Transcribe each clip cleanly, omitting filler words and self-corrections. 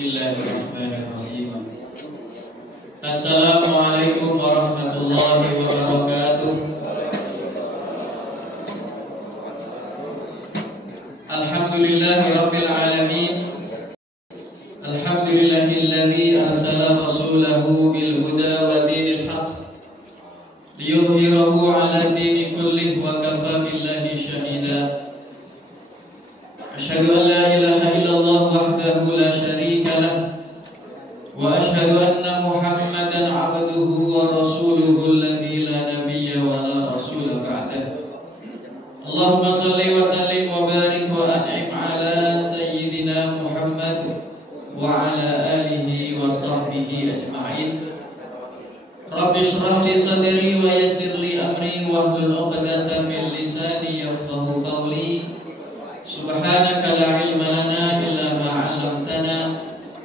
Bismillahirrahmanirrahim. Assalamualaikum warahmatullahi wabarakatuh. Alhamdulillahi rabbil alamin. Alhamdulillahilladzi arsala rasulahu bil huda wa dinil haqq liyudhhirahu 'ala dini kullih wa kafa billahi shahida. Asyhadu an la ilaha illallah wahdahu la syarika lah wa asyhadu anna Muhammadan 'abduhu wa rasuluhu alladzi la nabiyya wa la rasula ba'dah. Allahumma shalli wa sallim wa barik wa an'im 'ala sayyidina Muhammad wa 'ala alihi wa sahbihi ajma'in. Rabbi shrah li sadri wa yassir li amri wahlul 'uqdatam min lisani yafqahu qawli. Subhanaka la ilma lana illa ma 'allamtana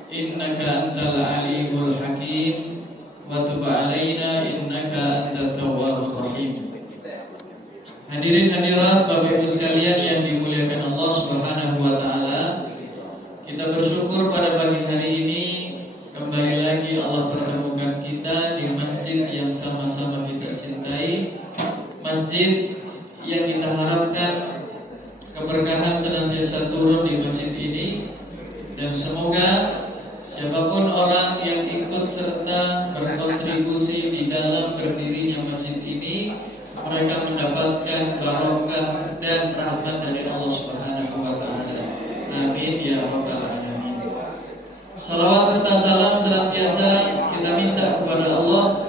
innaka antal alimul hakim wa tub 'alaina innaka antat tawwabur rahim. Hadirin hadirat Bapak Ibu sekalian yang dimuliakan Allah Subhanahu wa taala, kita bersyukur pada pagi hari ini kembali lagi Allah pertemukan kita di masjid yang sama-sama kita cintai, masjid yang kita harapkan keberkahan senantiasa turun di masjid ini, dan semoga siapapun orang yang ikut serta berkontribusi di dalam berdirinya masjid ini, mereka mendapatkan barokah dan rahmat dari Allah Subhanahu wa taala. Amin ya rabbal alamin. Salawat serta salam senantiasa kita minta kepada Allah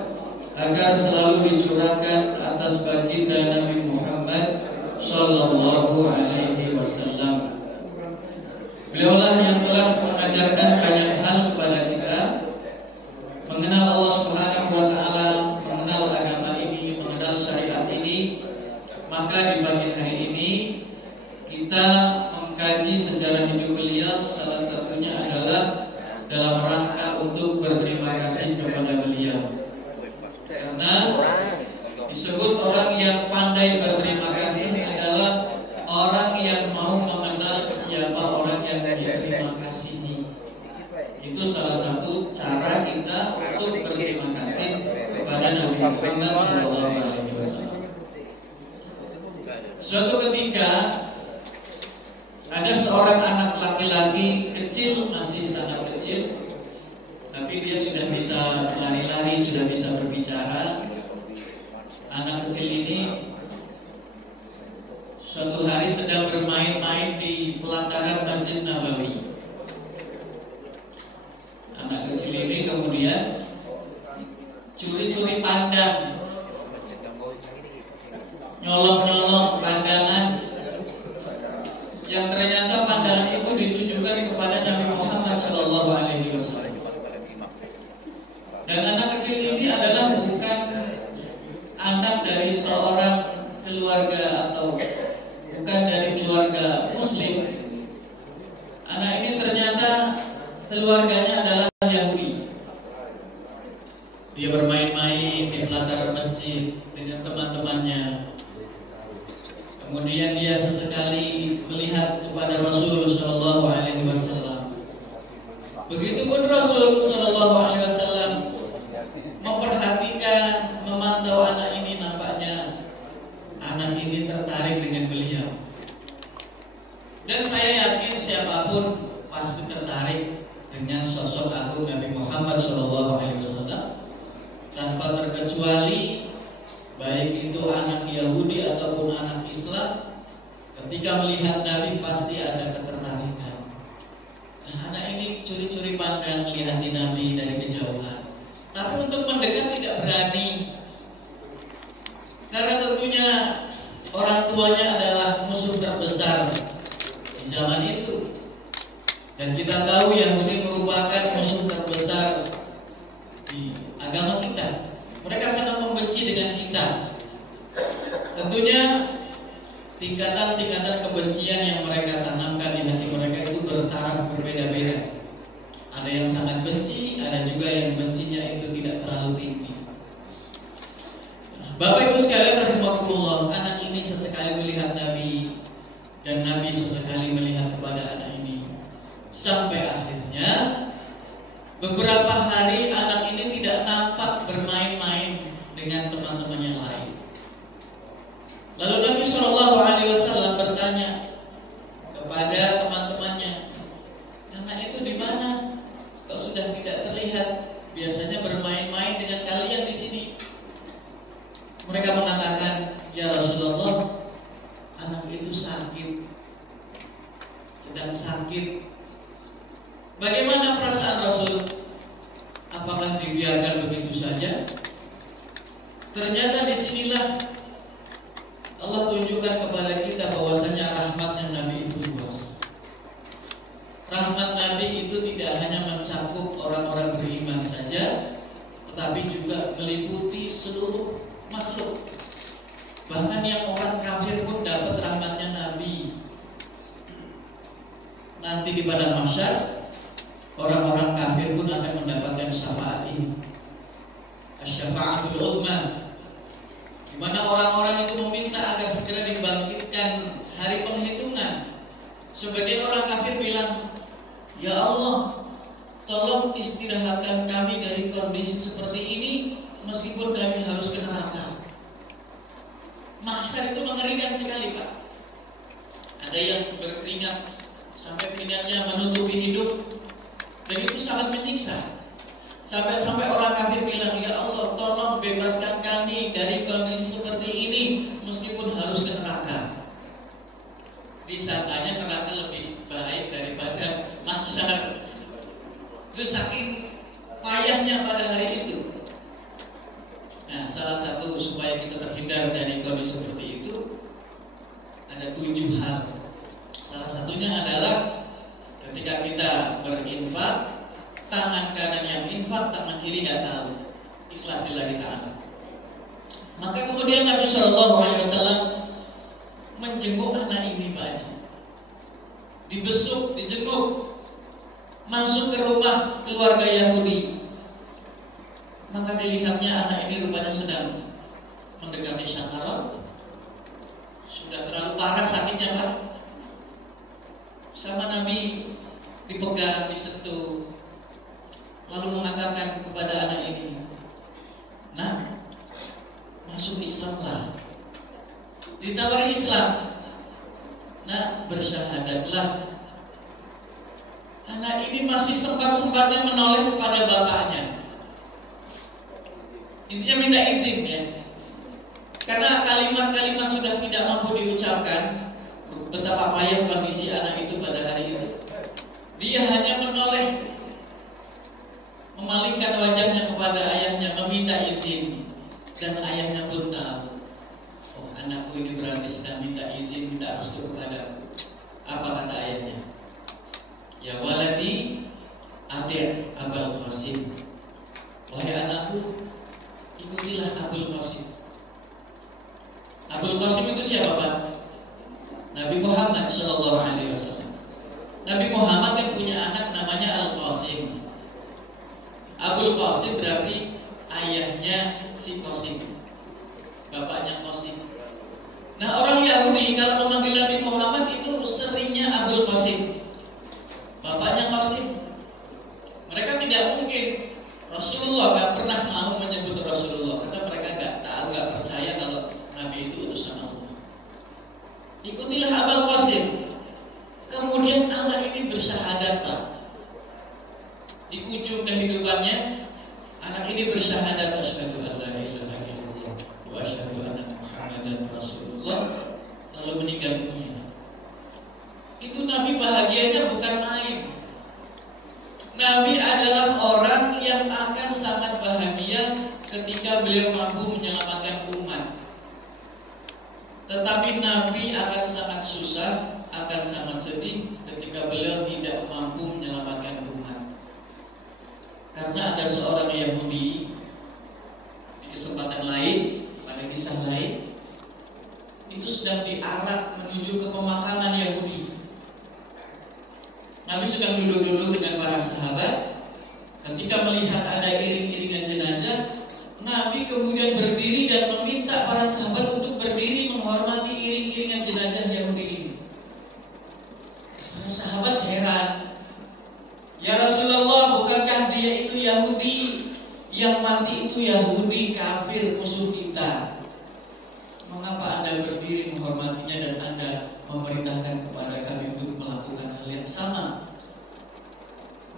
agar selalu dicurahkan atas baginda Nabi Muhammad sallallahu alaihi wasallam. Beliaulah yang telah mengajarkan banyak hal kepada kita, mengenal Allah Subhanahu wa taala, mengenal agama ini, mengenal syariat ini. Maka di pagi hari ini kita mengkaji sejarah hidup beliau, salah satunya adalah dalam rangka untuk berterima kasih kepada beliau. Karena disebut orang yang pandai berterima kasih adalah orang yang mau mengenal siapa orang yang diterima kasihi. Itu salah satu cara kita untuk berterima kasih kepada Nabi Muhammad SAW. Suatu ketika ada seorang anak laki-laki kecil, masih sangat kecil, tapi dia sudah bisa lari-lari, sudah bisa berbicara. Anak kecil ini suatu hari sedang bermain-main di pelataran Masjid Nabawi. Anak kecil ini kemudian curi-curi pandang, nyolong-nyolong pandangan yang ternyata pandangan itu ditujukan kepada Nabi Muhammad SAW. Dan anak kecil ini adalah bukan anak dari seorang keluarga atau bukan dari keluarga muslim. Anak ini ternyata keluarganya adalah Yahudi. Dia bermain-main di pelataran masjid dengan teman-temannya. Kemudian dia sesekali melihat kepada Rasul sallallahu alaihi wasallam. Begitupun Rasul sallallahu alaihi wasallam memperhatikan, memantau anak ini, nampaknya anak ini tertarik dengan beliau. Dan saya yakin siapapun pasti tertarik dengan sosok agung Nabi Muhammad SAW, tanpa terkecuali baik itu anak Yahudi ataupun anak Islam. Ketika melihat Nabi pasti ada ketertarikan. Nah, anak ini curi-curi pandang melihat Nabi dari kejauhan, tapi untuk mendekat tidak berani, karena tentunya orang tuanya adalah musuh terbesar di zaman itu. Dan kita tahu Yahudi merupakan musuh terbesar di agama kita. Mereka sangat membenci dengan kita. Tentunya tingkatan-tingkatan kebencian yang mereka tanamkan di hati mereka itu bertaraf berbeda-beda. Ada yang sangat benci, ada juga yang bencinya itu tidak terlalu tinggi. Bapak Ibu sekalian rahimakumullah, anak ini sesekali melihat Nabi dan Nabi sesekali melihat kepada anak ini. Sampai akhirnya Beberapa hari anak ini tidak nampak bermain-main dengan teman-temannya lain. Lalu Nabi Shallallahu Alaihi Wasallam bertanya kepada teman-temannya, anak itu di mana? Kok sudah tidak terlihat? Biasanya bermain-main dengan kalian di sini. Mereka mengatakan, ya Rasulullah, anak itu sakit, sedang sakit. Bagaimana perasaan Rasul? Apakah dibiarkan begitu saja? Ternyata disinilah Allah tunjukkan kepada kita bahwasanya rahmatnya Nabi itu luas. Rahmat Nabi itu tidak hanya mencakup orang-orang beriman saja, tetapi juga meliputi seluruh makhluk. Bahkan yang orang kafir pun dapat rahmatnya Nabi. Nanti di padang mahsyar, orang-orang kafir pun akan mendapatkan syafaat ini, asy-syafa'atul udzma, di mana orang-orang itu meminta agar segera dibangkitkan hari penghitungan. Sebagian orang kafir bilang, ya Allah, tolong istirahatkan kami dari kondisi seperti ini, meskipun kami harus ke neraka. Mahsyar itu mengerikan sekali, Pak. Ada yang berkeringat sampai keringatnya menutupi hidup, dan itu sangat menyiksa. Sampai-sampai orang kafir bilang, ya Allah, tolong bebaskan kami dari kondisi seperti ini, meskipun harus ke neraka. Disangkanya neraka lebih baik daripada mahsyar. Itu saking payahnya pada hari itu. Nah, salah satu supaya kita terhindar dari kondisi seperti itu, ada 7 hal. Salah satunya adalah ketika kita berinfak, tangan kanan yang infak, tangan kiri nggak tahu. Ikhlasillahi ta'ala. Maka kemudian Nabi Shallallahu Alaihi Wasallam menjenguk anak ini, Pak Haji. Dibesuk, dijenguk, masuk ke rumah keluarga Yahudi. Maka dilihatnya anak ini rupanya sedang mendekati syakarat. Sudah terlalu parah sakitnya, Pak. Sama Nabi dipegang, disentuh, lalu mengatakan kepada anak ini, nah, masuk Islamlah. Ditawari Islam, nah, bersyahadatlah. Anak ini masih sempat-sempatnya menoleh kepada bapaknya. Intinya minta izin, ya. Karena kalimat-kalimat sudah tidak mampu diucapkan. Betapa payah kondisi anak itu pada hari itu. Dia hanya menoleh, memalingkan wajahnya kepada ayahnya, meminta izin. Dan ayahnya pun tahu, oh, anakku ini berarti sedang minta izin, minta restu kepada. Apa kata ayahnya? Ya waladi, ati' Abul Qasim. Wahai anakku, ikutilah Abul Qasim. Abul Qasim itu siapa, Pak? Nabi Muhammad Shallallahu Alaihi Wasallam. Nabi Muhammad yang punya anak namanya Al-Qasim. Abul Qasim berarti ayahnya si Qasim, bapaknya Qasim. Nah, orang Yahudi kalau memanggil Nabi Muhammad itu seringnya Abul Qasim, bapaknya Qasim. Mereka tidak mungkin, Rasulullah gak pernah mau menyebut Rasulullah, karena mereka gak tahu, gak percaya kalau Nabi itu utusan Allah. Ikutilah Abul Qasim. Kemudian anak ini bersyahadat, Pak. Di ujung kehidupannya, anak ini bersyahadat, asyhadu an la ilaha illallah wa asyhadu anna Muhammadan Rasulullah, lalu meninggal dunia. Itu Nabi bahagianya bukan main. Nabi adalah orang yang akan sangat bahagia ketika beliau mampu menyelamatkan umat. Tetapi Nabi akan sangat susah, akan sangat sedih ketika beliau tidak mampu menyelamatkan umat. Karena ada seorang Yahudi di kesempatan lain, pada kisah lain, itu sedang diarak menuju ke pemakaman Yahudi. Nabi sedang duduk-duduk dengan para sahabat. Ketika melihat ada iring-iringan jenazah, Nabi kemudian berdiri dan meminta para sahabat untuk berdiri menghormati iring-iringan jenazah Yahudi ini. Para sahabat heran, ya Rasulullah, bukankah dia dan Anda memerintahkan kepada kami untuk melakukan hal yang sama.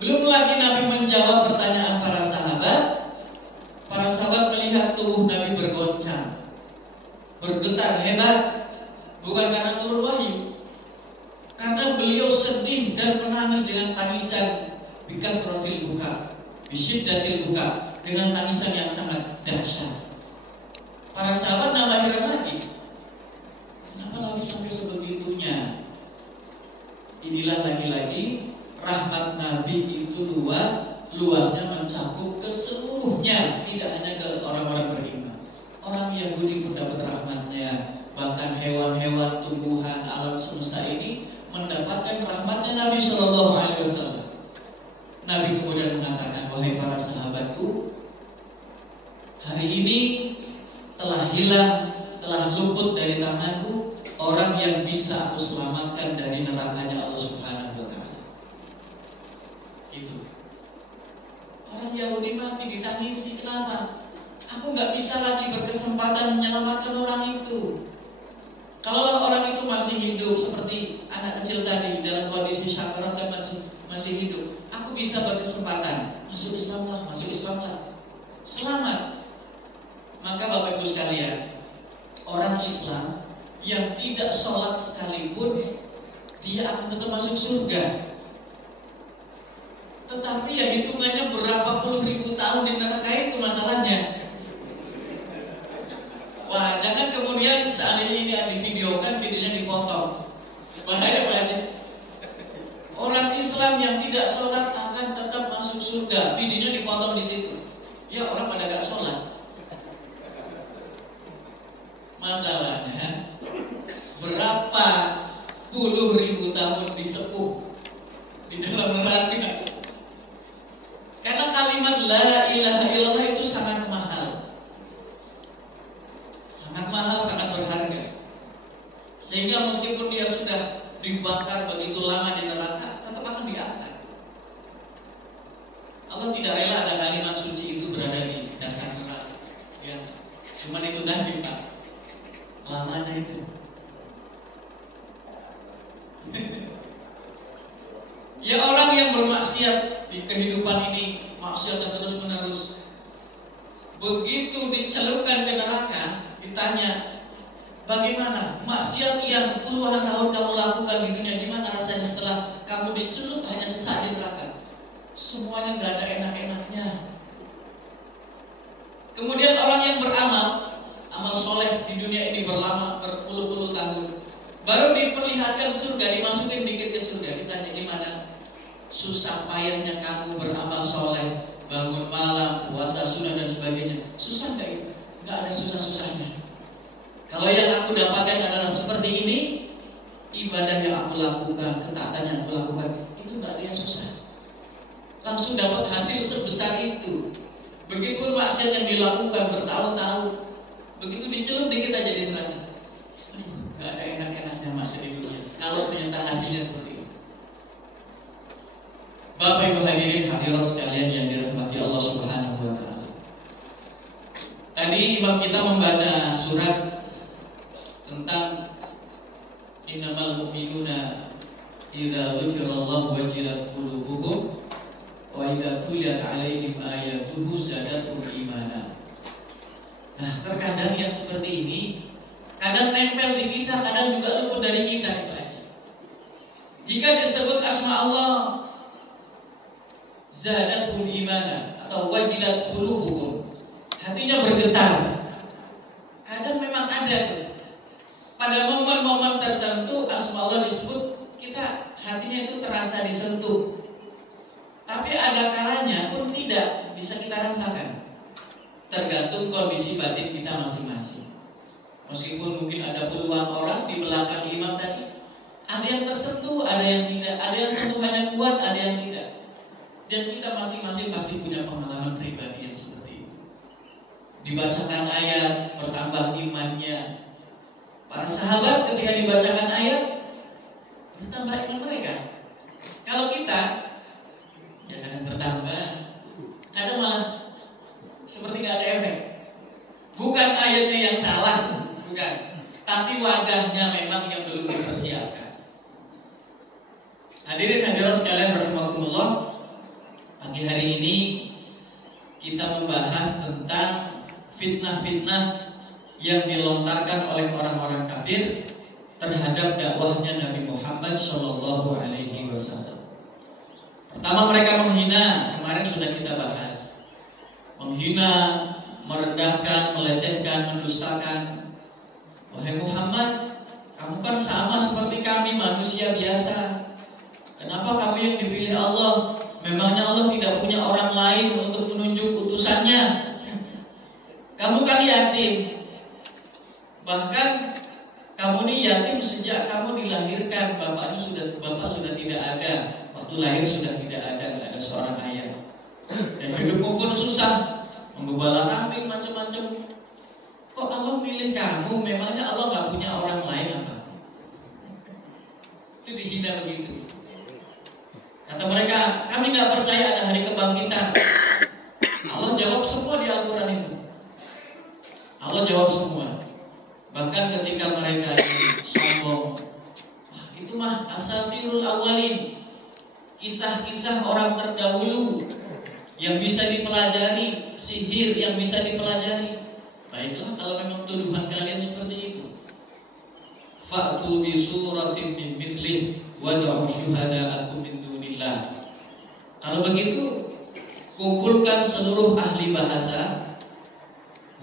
Belum lagi Nabi menjawab pertanyaan para sahabat. Para sahabat melihat tubuh Nabi bergoncang, bergetar hebat, bukan karena turun wahyu, karena beliau sedih dan menangis dengan tangisan bikasratil buka, bisyiddatil buka, dengan tangisan yang sangat dahsyat. Para sahabat nambah heran lagi, kenapa Nabi sampai sebegitunya? Inilah lagi-lagi rahmat Nabi itu luasnya mencakup ke seluruhnya, tidak hanya ke orang-orang beriman. Orang Yahudi pun dapat rahmatnya, bahkan hewan-hewan, tumbuhan, alam semesta ini mendapatkan rahmatnya Nabi Shallallahu Alaihi Wasallam. Nabi kemudian mengatakan, wahai para sahabatku, hari ini telah hilang, telah luput dari tanganku orang yang bisa aku selamatkan dari nerakanya Allah Subhanahu wa Ta'ala. Itu orang Yahudi mati ditangisi. Kenapa? Aku gak bisa lagi berkesempatan menyelamatkan orang itu. Kalaulah orang itu masih hidup seperti anak kecil tadi dalam kondisi syakarat dan masih hidup, aku bisa berkesempatan masuk Islam lah, selamat. Maka Bapak Ibu sekalian, orang Islam yang tidak sholat sekalipun, dia akan tetap masuk surga. Tetapi ya hitungannya berapa puluh ribu tahun di neraka itu masalahnya. Wah, jangan kemudian seandainya ini ada divideokan, videonya dipotong. Bahaya Pak Haji. Orang Islam yang tidak sholat akan tetap masuk surga. Videonya dipotong di situ. Ya orang pada gak sholat. Masalahnya berapa puluh ribu tahun disepuh di dalam neraka. Karena kalimat la ilaha illallah itu sangat mahal. Sangat mahal, sangat berharga. Sehingga meskipun dia sudah dibakar begitu lama di neraka, tetap akan diangkat. Allah tidak rela ada kalimat suci itu berada di dasar neraka. Ya, cuma itu tadi Pak, lamanya itu. Ya orang yang bermaksiat di kehidupan ini, maksiat terus menerus, begitu dicelupkan ke neraka, ditanya, bagaimana maksiat yang puluhan tahun kamu lakukan di dunia, gimana rasanya setelah kamu dicelup hanya sesaat di neraka? Semuanya gak ada enak-enaknya. Kemudian orang yang beramal, amal soleh di dunia ini berpuluh-puluh tahun, baru diperlihatkan surga, dimasukin dikit ke surga, ditanya gimana susah payahnya kamu beramal soleh, bangun malam, puasa sunnah dan sebagainya. Susah gak itu? Gak ada susah-susahnya. Kalau yang aku dapatkan adalah seperti ini, ibadah yang aku lakukan, ketaatan yang aku lakukan, itu gak ada yang susah. Langsung dapat hasil sebesar itu. Begitupun maksiat yang dilakukan bertahun-tahun, begitu dicelup dikit aja di neraka. Gak ada enak-enaknya maksiat di dunia kalau ternyata hasilnya seperti itu. Bapak Ibu hadirin hadirat sekalian yang dirahmati Allah Subhanahu wa Ta'ala. Tadi imam kita membaca surat tentang innamal mu'minuna idza dzukirallahu wajilat qulubuhum wa idza tuliyat 'alaihim ayatuhu zadatuhum imana. Nah, terkadang yang seperti ini kadang nempel di kita, kadang juga luput dari kita, Pak Haji. Jika disebut asma Allah zadatuhum imana atau wajilat qulubuhum, hatinya bergetar. Kadang memang ada tuh. Pada momen-momen tertentu asma Allah disebut, kita hatinya itu terasa disentuh. Tapi ada kalanya pun tidak bisa kita rasakan. Tergantung kondisi batin kita masing-masing. Meskipun mungkin ada puluhan orang di belakang imam tadi, ada yang tersentuh, ada yang tidak, ada yang sentuhannya kuat, ada yang tidak. Dan kita masing-masing pasti punya pengalaman pribadi yang seperti itu. Dibacakan ayat, bertambah imannya. Para sahabat ketika dibacakan ayat, bertambah iman mereka. Kalau kita, ya kadang bertambah, kadang malah seperti gak ada efek. Bukan ayatnya yang salah, bukan. tapi wadahnya memang yang belum dipersiapkan. Hadirin hadirat sekalian rahimakumullah, pagi hari ini kita membahas tentang fitnah-fitnah yang dilontarkan oleh orang-orang kafir terhadap dakwahnya Nabi Muhammad Shallallahu Alaihi Wasallam. Pertama, mereka menghina, kemarin sudah kita bahas, menghina, merendahkan, melecehkan, mendustakan. Wahai Muhammad, kamu kan sama seperti kami, manusia biasa. Kenapa kamu yang dipilih Allah? Memangnya Allah tidak punya orang lain untuk menunjuk utusannya? Kamu kan yatim. Bahkan kamu ini yatim sejak kamu dilahirkan. Bapak sudah tidak ada. Waktu lahir sudah tidak ada seorang ayah. Dan hidupmu pun susah, membebala kambing macam-macam. Kok Allah pilih kamu? Memangnya Allah nggak punya orang lain apa? Itu dihina begitu. Kata mereka, kami nggak percaya ada hari kebangkitan. Allah jawab semua di Al-Quran itu. Allah jawab semua. Bahkan ketika mereka sombong, itu mah asatirul awalin, kisah-kisah orang terdahulu yang bisa dipelajari, sihir yang bisa dipelajari. Baiklah, kalau memang tuduhan kalian seperti itu, fa'tu bi suratin min mithlih wad'u syuhada'akum min dunillah. Kalau begitu, kumpulkan seluruh ahli bahasa,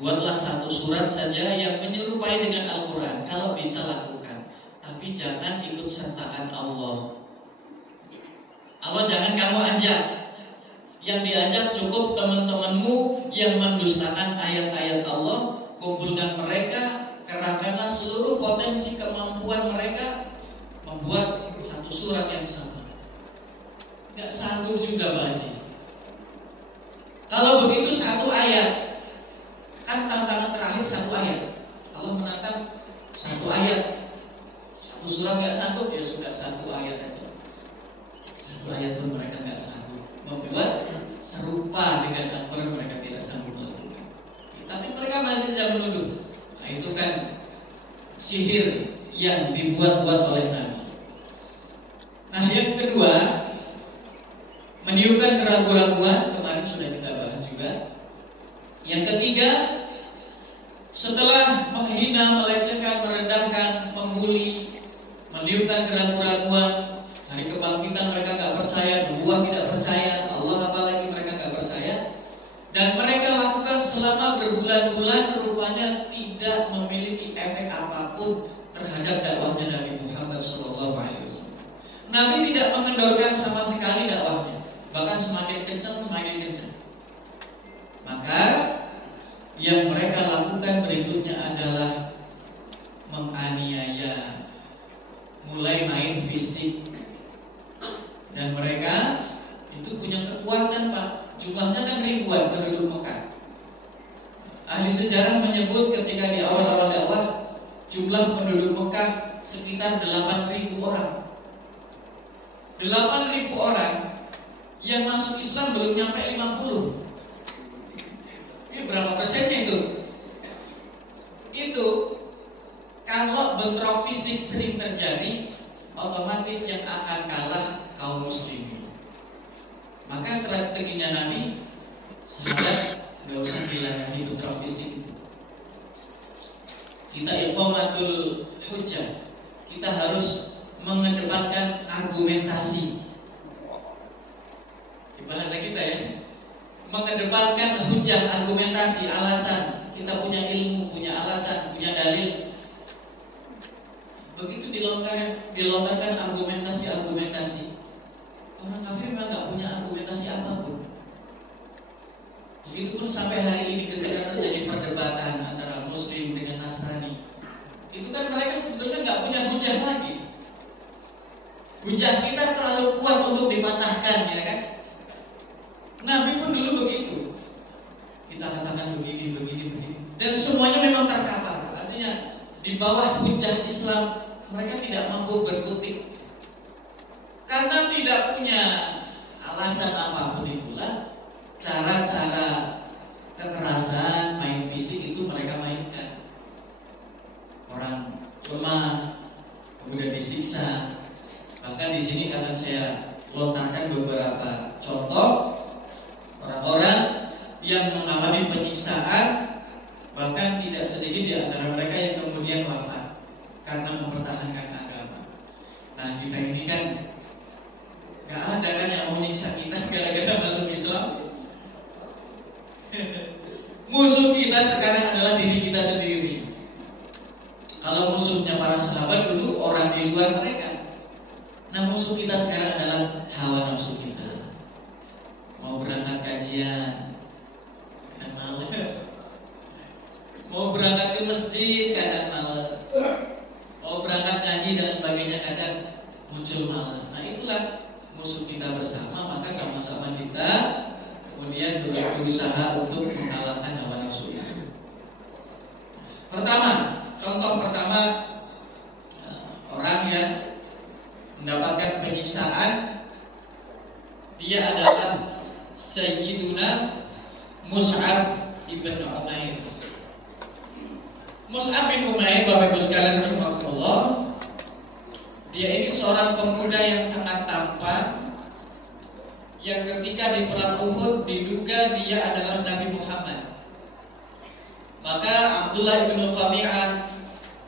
buatlah satu surat saja yang menyerupai dengan Al-Quran. Kalau bisa lakukan, tapi jangan ikut sertakan Allah. Allah jangan kamu ajak. Yang diajak cukup teman-temanmu yang mendustakan ayat-ayat Allah. Kumpulkan mereka, kerahkanlah seluruh potensi kemampuan mereka, membuat satu surat yang sama. Gak sanggup juga Pak Haji. Kalau begitu satu ayat, kan tantangan terakhir satu ayat. Allah menantang satu ayat. Satu surat gak sanggup, ya sudah satu ayat aja. Satu ayat pun mereka gak sanggup membuat serupa dengan Al-Quran, mereka tidak sanggup melakukan. Tapi mereka masih saja menuduh. Nah, itu kan sihir yang dibuat-buat oleh Nabi. Nah, yang kedua, meniupkan keraguan-keraguan, kemarin sudah kita bahas juga. Yang ketiga, setelah menghina, melecehkan, merendahkan, membuli, meniupkan keraguan-keraguan, hari kebangkitan mereka gak percaya, nubuah tidak percaya, Allah apalagi mereka gak percaya, dan mereka lakukan selama berbulan-bulan, rupanya tidak memiliki efek apapun terhadap dakwahnya Nabi Muhammad SAW. Nabi tidak mengendorkan sama sekali dakwahnya, bahkan semakin kencang. Maka yang mereka lakukan berikutnya adalah menganiaya, mulai main fisik. Dan mereka itu punya kekuatan Pak. Jumlahnya kan ribuan penduduk Mekah. Ahli sejarah menyebut ketika di awal-awal dakwah, jumlah penduduk Mekah sekitar 8.000 orang. 8.000 orang yang masuk Islam belum nyampe 50. Ini berapa persennya itu? Itu kalau bentrok fisik sering terjadi, otomatis yang akan kalah kaum muslimin. Maka strateginya Nabi, sahabat, gak usah dilayani bentrok fisik itu. Kita iqamatul hujjah, kita harus mengedepankan argumentasi. Di bahasa kita ya, mengedepankan hujjah, argumentasi, alasan. Kita punya ilmu, punya alasan, punya dalil. Begitu dilontarkan argumentasi, orang kafir memang gak punya argumentasi apapun. Begitupun sampai hari ini ketika terjadi perdebatan antara Muslim dengan Nasrani, itu kan mereka sebetulnya gak punya hujah lagi. Hujah kita terlalu kuat untuk dipatahkan, ya kan? Nabi pun dulu begitu. Kita katakan begini. Dan semuanya memang terkapar. Artinya di bawah hujah Islam mereka tidak mampu berkutik. Karena tidak punya alasan apapun, itulah cara-cara kekerasan, main fisik itu mereka mainkan. Orang lemah, kemudian disiksa. Bahkan di sini akan saya lontarkan beberapa contoh orang-orang yang mengalami penyiksaan, bahkan tidak sedikit di antara mereka yang kemudian wafat karena mempertahankan agama. Nah, kita ini kan gak ada kan yang mau nyiksa kita gara-gara masuk Islam. Musuh kita sekarang adalah diri kita sendiri. Kalau musuhnya para sahabat dulu orang di luar mereka, nah musuh kita sekarang adalah hawa nafsu kita. Mau berangkat kajian kadang males, mau berangkat ke masjid kadang males, mau berangkat ngaji dan sebagainya kadang muncul males. Nah itulah musuh kita bersama, maka sama-sama kita kemudian berusaha untuk mengalahkan hawa nafsu itu. Contoh pertama, orang yang mendapatkan penyiksaan, dia adalah Sayyiduna Mus'ab ibn Umair. Mus'ab bin Umair, Bapak Ibu sekalian rahimahullah, dia ini seorang pemuda yang sangat tampan, yang ketika di perang Uhud diduga dia adalah Nabi Muhammad. Maka Abdullah bin Qami'ah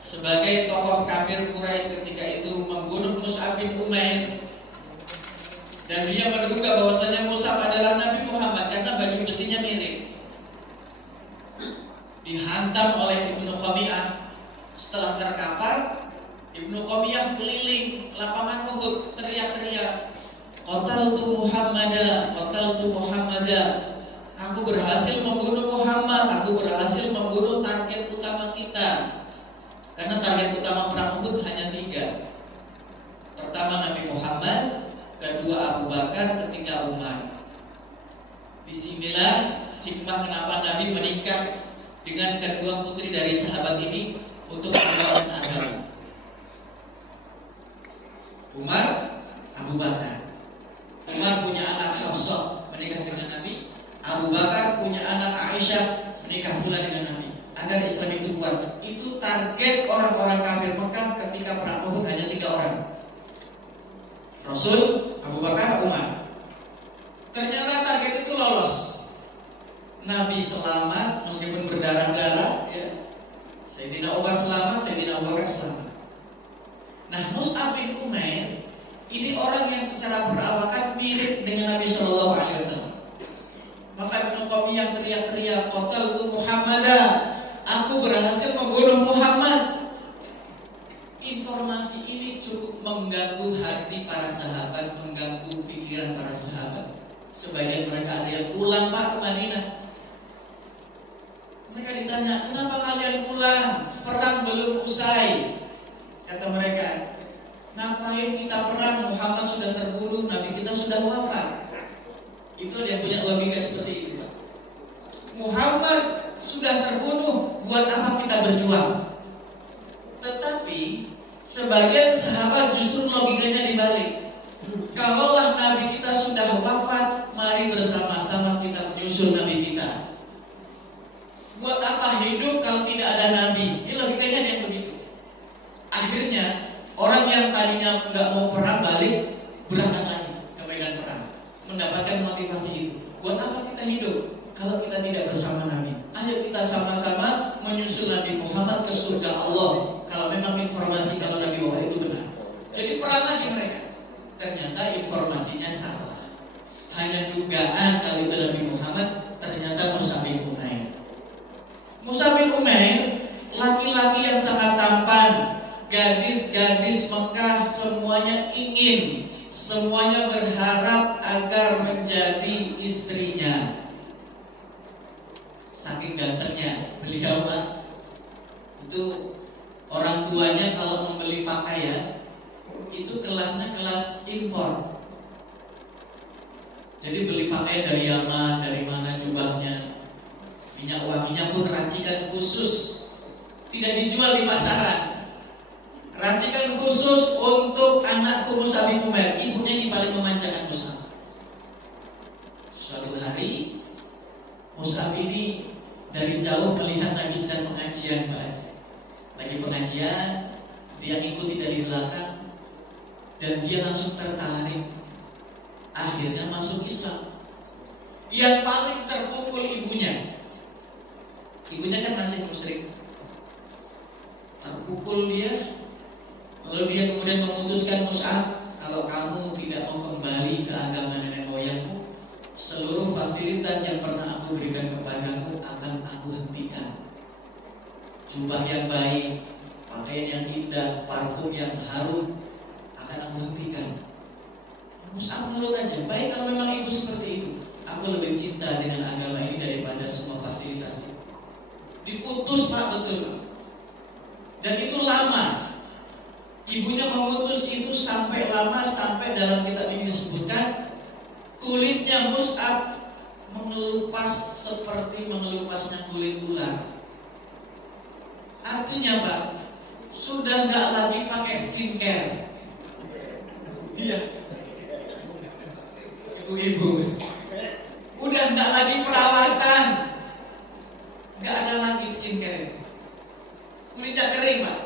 sebagai tokoh kafir Quraisy ketika itu membunuh Mus'ab bin Umair, dan dia menduga bahwasanya Mus'ab adalah Nabi Muhammad karena baju besinya mirip. Dihantam oleh Ibnu Qami'ah. Setelah terkapar, Ibnu Qami'ah keliling lapangan Uhud teriak-teriak, "Qataltu Muhammadan, qataltu Muhammadan." Aku berhasil membunuh Muhammad, aku berhasil membunuh target utama kita. Karena target utama perang Uhud hanya 3. Pertama Nabi Muhammad, kedua Abu Bakar, ketiga Umar. Disinilah hikmah kenapa Nabi menikah dengan kedua putri dari sahabat ini untuk membangun agama. Umar, Abu Bakar. Umar punya anak Hafsah menikah dengan Nabi. Abu Bakar punya anak Aisyah menikah pula dengan Nabi. Agar Islam itu kuat. Itu target orang-orang kafir Mekah ketika perang Uhud hanya 3 orang. Rasul, Abu Bakar, Umar. Ternyata target itu lolos. Nabi selamat meskipun berdarah-darah, ya. Sayyidina Umar selamat, Sayyidina Abu Bakar selamat. Nah, Mus'ab bin Umair ini orang yang secara perawakan mirip dengan Nabi Shallallahu Alaihi Wasallam. Maka Ibnu Qami'ah teriak-teriak, "Qataltu Muhammadan." Aku berhasil membunuh Muhammad. Informasi ini cukup mengganggu hati para sahabat, mengganggu pikiran para sahabat. Sebagian mereka ada yang pulang, Pak, ke Madinah. Mereka ditanya, "Kenapa kalian pulang? Perang belum usai." Kata mereka, "Ngapain kita perang? Muhammad sudah terbunuh, Nabi kita sudah wafat." Itu ada yang punya logika seperti itu, Pak. Muhammad sudah terbunuh, buat apa kita berjuang? Tetapi sebagian sahabat justru logikanya dibalik. Kalaulah Nabi kita sudah wafat, mari bersama-sama kita menyusul Nabi kita. Buat apa hidup kalau tidak ada Nabi? Ini logikanya yang begitu. Akhirnya orang yang tadinya nggak mau perang balik, berangkat lagi ke medan perang, mendapatkan motivasi itu. Buat apa kita hidup kalau kita tidak bersama Nabi? Ayo kita sama-sama menyusul Nabi Muhammad ke surga Allah. Kalau memang informasi kalau Nabi Muhammad itu benar. Jadi perang lagi mereka. Ternyata informasinya salah. Hanya dugaan kalau itu Nabi Muhammad, ternyata Mus'ab bin Umair. Mus'ab bin Umair laki-laki yang sangat tampan. Gadis-gadis Mekah semuanya ingin, semuanya berharap agar menjadi istrinya. Saking gantengnya beliau, Pak. Itu orang tuanya kalau membeli pakaian itu kelasnya kelas impor. Jadi beli pakaian dari Yaman, dari mana jubahnya, minyak wanginya pun racikan khusus, tidak dijual di pasaran. Racikan khusus untuk anakku Mus'ab bin Umair. Ibunya ini paling memanjakan Mus'ab. Suatu hari Mus'ab ini dari jauh melihat Nabi sedang pengajian, Pak Haji. Lagi pengajian, dan dia langsung tertarik, akhirnya masuk Islam. Yang paling terpukul ibunya. Ibunya kan masih musyrik. Terpukul dia. Lalu dia kemudian memutuskan, Mus'ab, kalau kamu tidak mau kembali ke agama nenek moyangmu, seluruh fasilitas yang pernah aku berikan kepadamu akan aku hentikan. Jubah yang baik, pakaian yang indah, parfum yang harum akan aku hentikan. Mus'ab nurut aja. Baik, kalau memang ibu seperti itu, aku lebih cinta dengan agama ini daripada semua fasilitas itu. Diputus, Pak, betul. Dan itu lama. Ibunya memutus itu sampai lama, sampai dalam kitab ini disebutkan kulitnya Mus'ab mengelupas seperti mengelupasnya kulit ular. Artinya, Pak, sudah nggak lagi pakai skincare. Iya, ibu-ibu, udah nggak lagi perawatan, nggak ada lagi skincare. Kulitnya kering, Pak.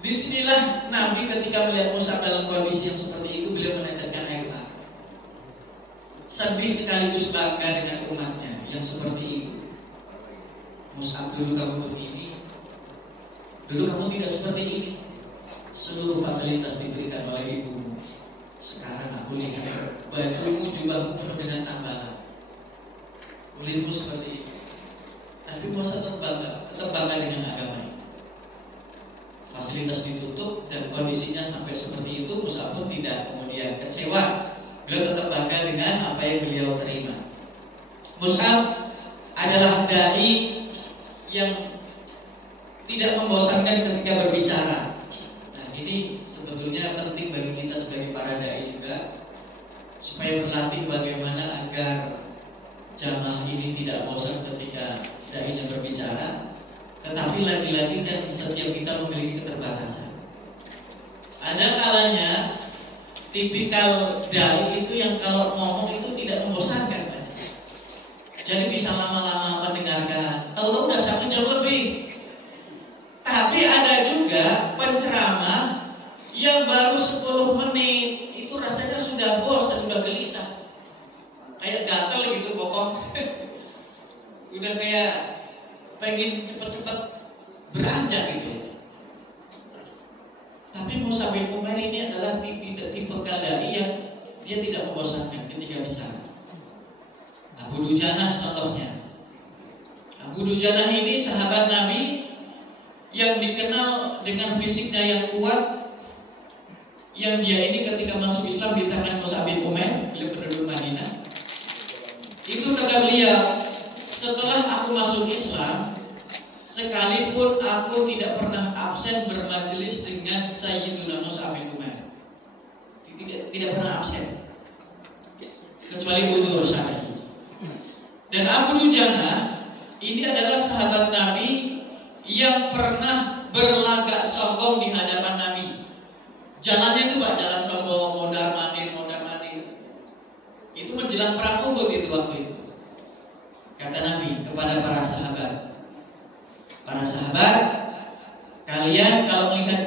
Disinilah Nabi ketika melihat Mus'ab dalam kondisi yang seperti itu, beliau meneteskan air mata. Sedih sekaligus bangga dengan umatnya yang seperti itu. Mus'ab, dulu kamu begini, dulu kamu tidak seperti ini. Seluruh fasilitas diberikan oleh ibumu. Sekarang aku lihat bajumu, jubahmu penuh dengan tambalan, kulitmu seperti ini. Tapi Mus'ab tetap bangga dengan agama ini. Fasilitas ditutup dan kondisinya sampai seperti itu, Mus'ab pun tidak kemudian kecewa. Beliau tetap bangga dengan apa yang beliau terima. Mus'ab adalah dai yang tidak membosankan ketika berbicara. Nah, ini sebetulnya penting bagi kita sebagai para dai juga, supaya berlatih bagaimana agar jamaah ini tidak bosan ketika dai-nya berbicara. Tetapi lagi-lagi kan setiap kita memiliki keterbatasan. Ada kalanya tipikal dai itu yang kalau ngomong itu tidak membosankan, kan? Jadi bisa lama-lama mendengarkan. Tahu-tahu udah 1 jam lebih. Tapi ada juga penceramah yang baru 10 menit itu rasanya sudah bosan, sudah gelisah, kayak gatel gitu bokong. Udah kayak pengen cepet-cepet beranjak gitu. Tapi Mus'ab bin Umair ini adalah tipe dai yang dia tidak membosankan ketika bicara. Abu Dujanah contohnya. Abu Dujanah ini sahabat Nabi yang dikenal dengan fisiknya yang kuat, yang dia ini ketika masuk Islam di tangan Mus'ab bin Umair, beliau penduduk Madinah. Itu kata beliau, setelah aku masuk Islam, sekalipun aku tidak pernah absen bermajelis dengan Sayyiduna Mus'ab bin Umair. Tidak pernah absen, kecuali udzur syar'i. Dan Abu Dujanah ini adalah sahabat Nabi yang pernah berlagak sombong di hadapan Nabi. Jalannya itu, Pak, jalan sombong, mondar-mandir. Itu menjelang perang Uhud itu waktu itu. Kata Nabi kepada para sahabat, kalian kalau melihat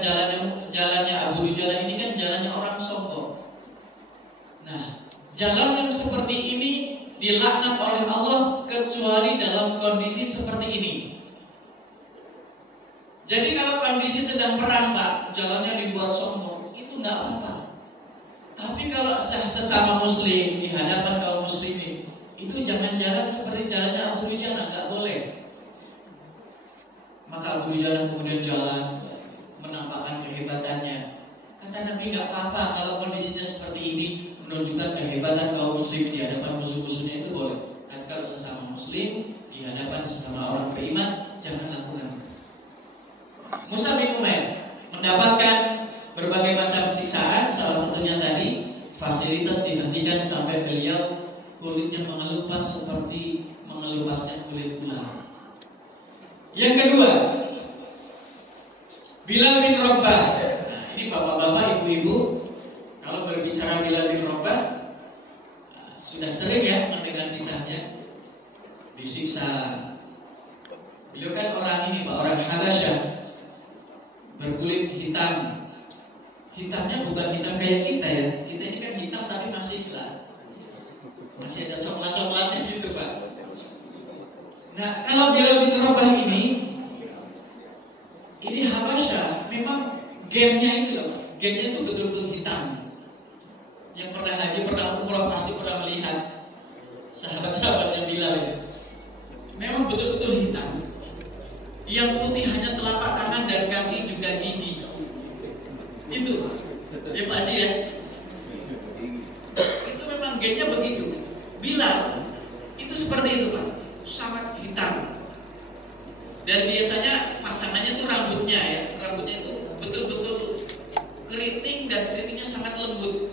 jalannya Abu Dujanah ini kan jalannya orang sombong. Nah, jalan yang seperti ini dilaknat oleh Allah kecuali dalam kondisi seperti ini. Jadi kalau kondisi sedang perang, Pak, jalannya dibuat sombong, itu nggak apa-apa. Tapi kalau sesama muslim di hadapan kaum muslimin, itu jangan jalan seperti jalannya Abu Dujanah, nggak boleh. Maka Abu Dujanah kemudian jalan menampakkan kehebatannya. Kata Nabi, nggak apa-apa kalau kondisinya seperti ini, menunjukkan kehebatan kaum muslim di hadapan musuh-musuhnya, itu boleh. Tapi kalau sesama muslim di hadapan sesama orang beriman, jangan lakukan. Mus'ab bin Umair mendapatkan berbagai macam siksaan, salah satunya tadi fasilitas dihentikan sampai beliau kulitnya mengelupas seperti mengelupasnya kulit ular. Yang kedua, Bilal bin Rabah. Nah, ini bapak-bapak, ibu-ibu, kalau berbicara Bilal bin Rabah, sudah sering ya mendengar kisahnya, disiksa. Beliau kan orang ini, Pak, orang Habasyah, berkulit hitam, Hitamnya bukan hitam kayak kita ya. Kita ini kan hitam tapi masih gelap, masih ada coklat-coklatnya gitu Pak. Nah kalau Bilal bin Rabah ini Habasyah memang gennya itu loh, gennya itu betul-betul hitam. Yang pernah haji, pernah umrah pasti pernah melihat sahabat-sahabatnya Bilal itu. Memang betul-betul hitam. Yang putih hanya telapak tangan dan kaki juga gigi. Itu ya Pak Haji ya. Itu memang gennya begitu. Bilal itu seperti itu Pak, sangat hitam. Dan biasanya pasangannya tuh rambutnya ya, rambutnya itu betul-betul keriting dan keritingnya sangat lembut.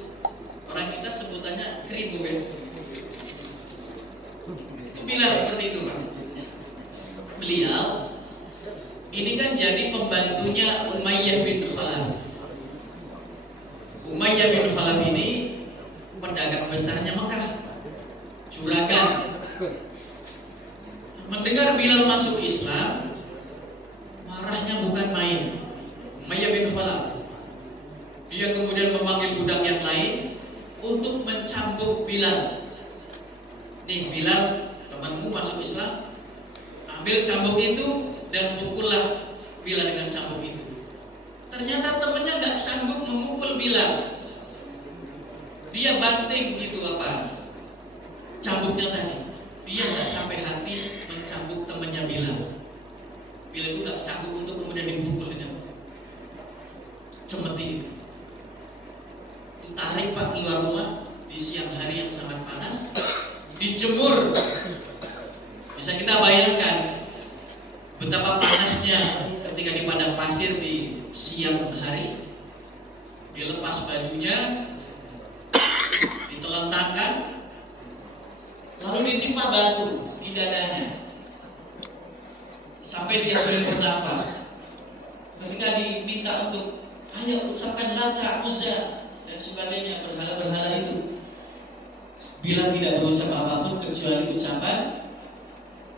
Orang kita sebutannya keribu ya. Itu Bilal seperti itu Pak. Beliau ini kan jadi pembantunya Umayyah bin Khalaf. Umayyah bin Khalaf ini pedagang besarnya Mekah, juragan. Mendengar Bilal masuk Islam, marahnya bukan main. Umayyah bin Khalaf, dia kemudian memanggil budak yang lain untuk mencambuk Bilal. Nih Bilal, temanmu masuk Islam, ambil cambuk itu dan pukullah Bilal dengan cambuk itu. Ternyata temannya nggak sanggup memukul Bilal. Dia banting gitu apa cambuknya tadi. Dia nggak sampai hati mencambuk temannya Bilal. Bilal itu nggak sanggup untuk kemudian dipukul dengan cemeti itu. Ditarik Pak keluar rumah di siang hari yang sangat panas, dijemur. Bisa kita bayangkan betapa panasnya ketika di padang pasir di siang hari. Dilepas bajunya, ditelentangkan, lalu ditimpa batu di dadanya sampai dia sulit bernafas. Ketika diminta untuk ayo ucapkan Lata, Uzza dan sebagainya, berhala-berhala itu, Bilal tidak berucap apapun kecuali ucapan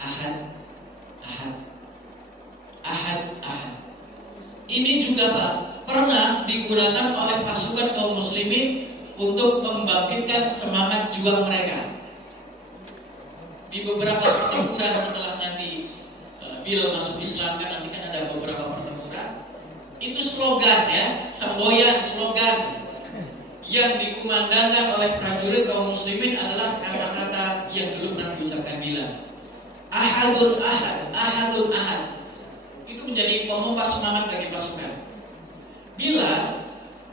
Ahad, Ahad, Ahad, Ahad. Ini juga Pak pernah digunakan oleh pasukan kaum muslimin untuk membangkitkan semangat juang mereka. Di beberapa pertempuran setelah nanti Bilal masuk Islam, kan nanti kan ada beberapa pertempuran. Itu slogan ya, semboyan slogan yang dikumandangkan oleh prajurit kaum muslimin adalah kata-kata yang dulu pernah diucapkan Bilal. Ahadun ahad, ahadun ahad. Itu menjadi pemompa semangat bagi pasukan. Bilal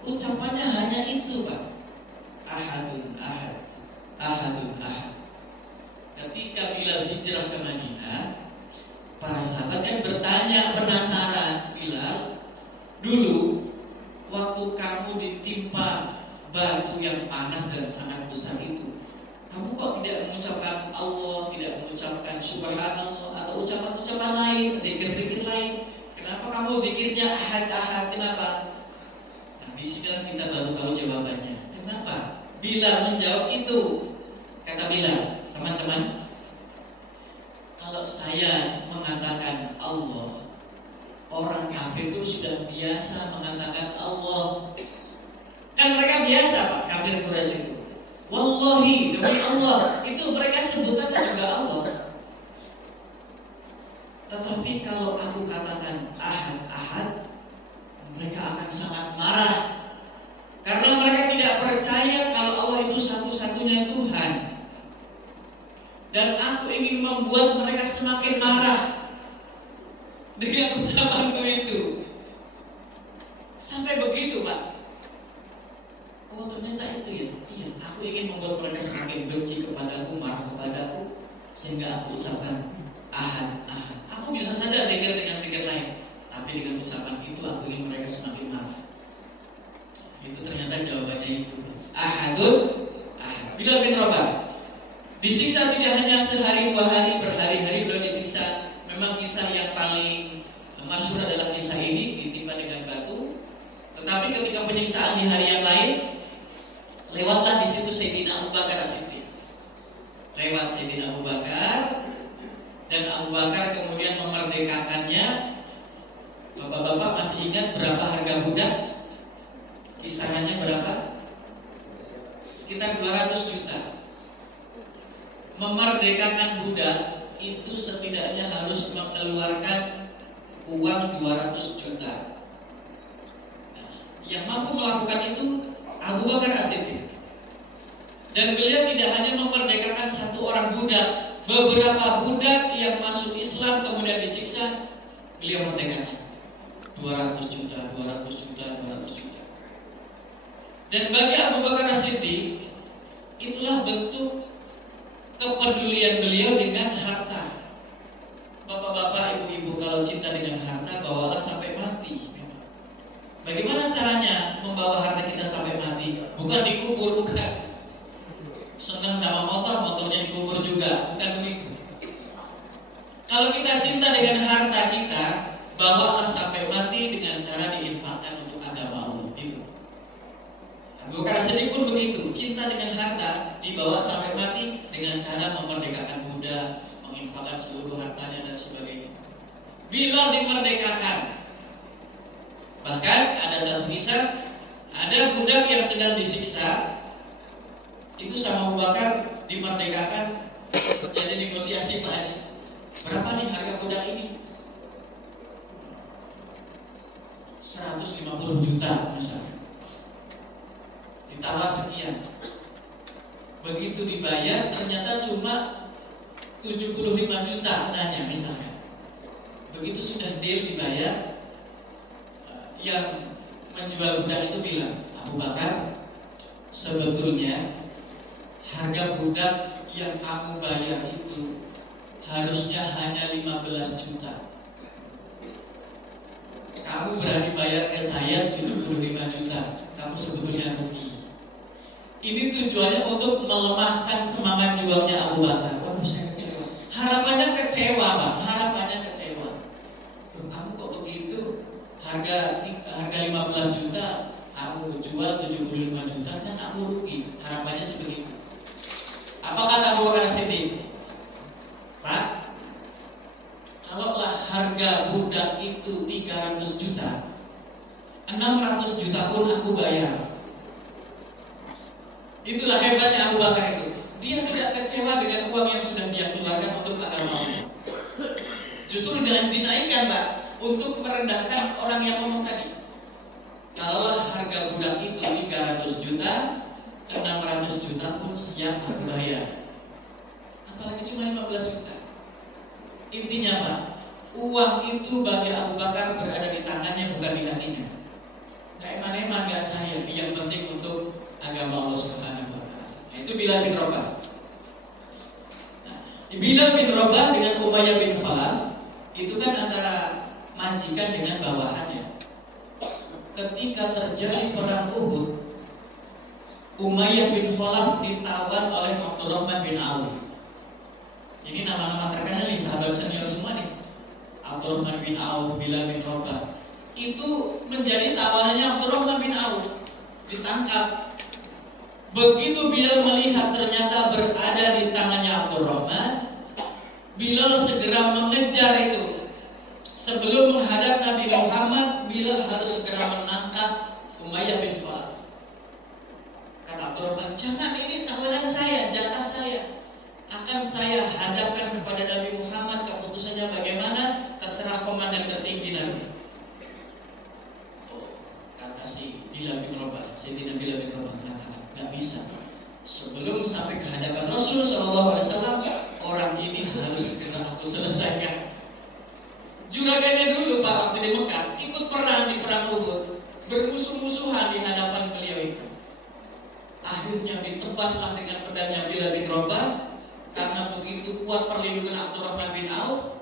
ucapannya hanya itu Pak. Ahadun ahad, ahadun ahad. Ketika Bilal hijrah ke Madinah, para sahabat kan bertanya, penasaran, Bilal, dulu waktu kamu ditimpa batu yang panas dan sangat besar itu, kamu kok tidak mengucapkan Allah, tidak mengucapkan Subhanallah atau ucapan-ucapan lain, zikir-zikir lain? Kenapa kamu zikirnya ahad-ahad? Kenapa? Nah, di sini kita baru tahu jawabannya. Kenapa? Bilal menjawab itu. Kata Bilal, teman-teman, kalau saya mengatakan Allah, orang kafir itu sudah biasa mengatakan Allah. Kan mereka biasa Pak, kafir Quraisy itu. Wallahi, demi Allah, itu mereka sebutannya juga Allah. Tetapi kalau aku katakan ahad, ahad, mereka akan sangat marah. Karena mereka tidak percaya kalau Allah itu satu-satunya Tuhan. Dan aku ingin membuat mereka semakin marah dengan ucapanku itu. Sampai begitu Pak. Oh ternyata itu ya. Iya, aku ingin membuat mereka semakin benci kepadaku, marah kepadaku, sehingga aku ucapkan ahad, ahad. Aku bisa saja zikir dengan zikir lain, tapi dengan ucapan itu aku ingin mereka semakin marah. Itu ternyata jawabannya itu. Ahadun ahad. Bilal bin Rabah disiksa tidak hanya sehari dua hari, berhari-hari beliau disiksa. Memang kisah yang paling masyhur adalah kisah ini, ditimpa dengan batu. Tetapi ketika penyiksaan di hari yang lain, lewatlah di situ Sayyidina Abu Bakar As-Siddiq. Lewat Sayyidina Abu Bakar, dan Abu Bakar kemudian memerdekakannya. Bapak-bapak masih ingat berapa harga budak? Kisarannya berapa? Sekitar 200 juta. Memerdekakan budak itu setidaknya harus mengeluarkan uang 200 juta. Nah, yang mampu melakukan itu Abu Bakar As-Siddiq. Dan beliau tidak hanya memerdekakan satu orang budak, beberapa budak yang masuk Islam kemudian disiksa, beliau merdekakan 200 juta, 200 juta, 200 juta. Dan bagi Abu Bakar As-Siddiq, itulah bentuk kepedulian beliau dengan harta. Bapak-bapak, ibu-ibu, kalau cinta dengan harta, bawalah sampai mati. Bagaimana caranya membawa harta kita sampai mati? Bukan dikubur, bukan. Senang sama motor, motornya dikubur juga, bukan begitu. Kalau kita cinta dengan harta kita, bawalah sampai mati dengan cara diinfakkan untuk agama Allah. Itu. Abu Bakar As-Siddiq pun begitu, cinta dengan harta dibawa sampai mati dengan cara memerdekakan budak, menginfakkan seluruh hartanya dan sebagainya. Bila dimerdekakan, bahkan ada satu kisah, ada budak yang sedang disiksa. Itu sama Abu Bakar dimerdekakan, terjadi negosiasi, Pak Haji. Berapa nih harga budak ini? 150 juta misalnya. Ditawar sekian. Begitu dibayar ternyata cuma 75 juta nanya misalnya. Begitu sudah deal dibayar, yang menjual budak itu bilang, Abu Bakar, sebetulnya harga budak yang kamu bayar itu harusnya hanya 15 juta. Kamu berani bayar ke saya 75 juta. Kamu sebetulnya rugi. Ini tujuannya untuk melemahkan semangat jualnya Abu Bakar. Waduh, saya kecewa. Harapannya kecewa, Pak. Harapannya kecewa. Loh, kamu kok begitu? Harga 15 juta, kamu jual 75 juta, kan kamu rugi. Harapannya sebegitu. Apa kata Abu Bakar As-Siddiq? Pak, kalaulah harga budak itu 300 juta, 600 juta pun aku bayar. Itulah hebatnya Abu Bakar itu. Dia tidak kecewa dengan uang yang sudah dia keluarkan untuk agama Allah. Justru dengan dinaikkan, Pak, untuk merendahkan orang yang ngomong tadi. Kalaulah harga budak itu 300 juta, 600 juta pun siap aku bayar. Apalagi cuma 15 juta. Intinya, Pak, uang itu bagi Abu Bakar berada di tangannya, bukan di hatinya. Kayak mana gak saya, yang penting untuk agama Allah Subhanahu wa Ta'ala. Itu Bilal bin Rabah. Nah, Bilal bin Rabah dengan Umayyah bin Khalaf itu kan antara majikan dengan bawahannya. Ketika terjadi perang Uhud, Umayyah bin Khalaf ditawan oleh Abdurrahman bin Auf. Ini nama-nama terkenal nih, sahabat senior semua nih. Abdurrahman bin Auf, Bilal bin Rabah. Itu menjadi tawanannya Abdurrahman bin Auf. Ditangkap. Begitu Bilal melihat ternyata berada di tangannya Abdurrahman, Bilal segera mengejar itu. Sebelum menghadap Nabi Muhammad, Bilal harus segera menangkap Umayyah bin Khalaf. Kata Abdurrahman, jangan, ini tawanan saya, jatah saya. Akan saya hadapkan kepada Nabi Muhammad, keputusannya bagaimana, terserah komandan tertinggi nanti. Oh, kata si Bilal bin Rabah, Sayyidina Bilal bin Rabah mengatakan, gak bisa. Sebelum sampai ke hadapan Rasul SAW, orang ini harus segera aku selesaikan. Juraganya dulu, Pak, waktu di Mekah ikut perang di perang Uhud, bermusuh-musuhan di hadapan beliau itu. Akhirnya ditebaslah dengan pedangnya Bilal bin Rabah. Karena begitu kuat perlindungan Abdurrahman bin Auf,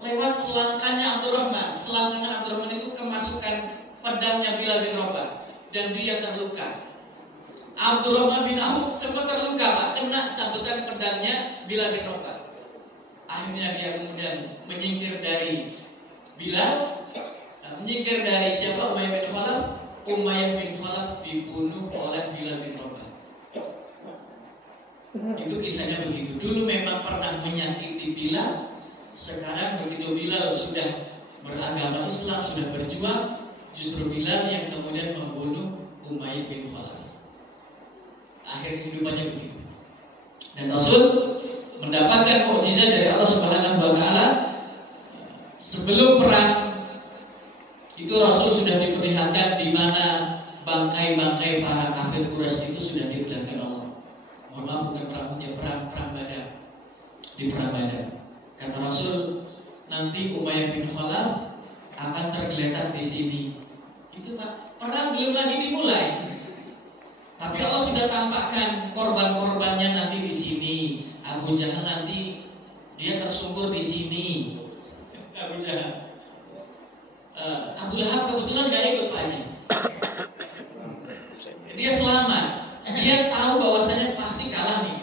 lewat selangkannya Abdurrahman. Selangkannya Abdurrahman itu kemasukan pedangnya Bilal bin Rabah, dan dia terluka. Abdurrahman bin Auf sempat terluka, Pak, kena sabetan pedangnya Bilal bin Rabah. Akhirnya dia kemudian menyingkir dari Bilal, menyingkir dari siapa? Umayyah bin Khalaf. Umayyah bin Khalaf dibunuh oleh Bilal bin Rabah. Itu kisahnya begitu. Dulu memang pernah menyakiti Bilal. Sekarang begitu Bilal sudah beragama Islam, sudah berjuang, justru Bilal yang kemudian membunuh kehidupannya begitu. Dan Rasul mendapatkan mukjizat dari Allah Subhanahu wa taala. Sebelum perang itu Rasul sudah diperlihatkan di mana bangkai-bangkai para kafir Quraisy itu sudah diperlihatkan Allah. Mohon maaf, bukan perang Badar. Di perang Badar. Kata Rasul, nanti Umayyah bin Khalaf akan tergeletak di sini. Itu Pak, perang belum lagi dimulai. Tapi Allah sudah tampakkan korban-korbannya nanti di sini. Abu Jahal nanti dia tersungkur di sini. Abu Jahal. Abu Lahab kebetulan gak ikut Pak Haji. Dia selamat. Dia tahu bahwasanya pasti kalah nih.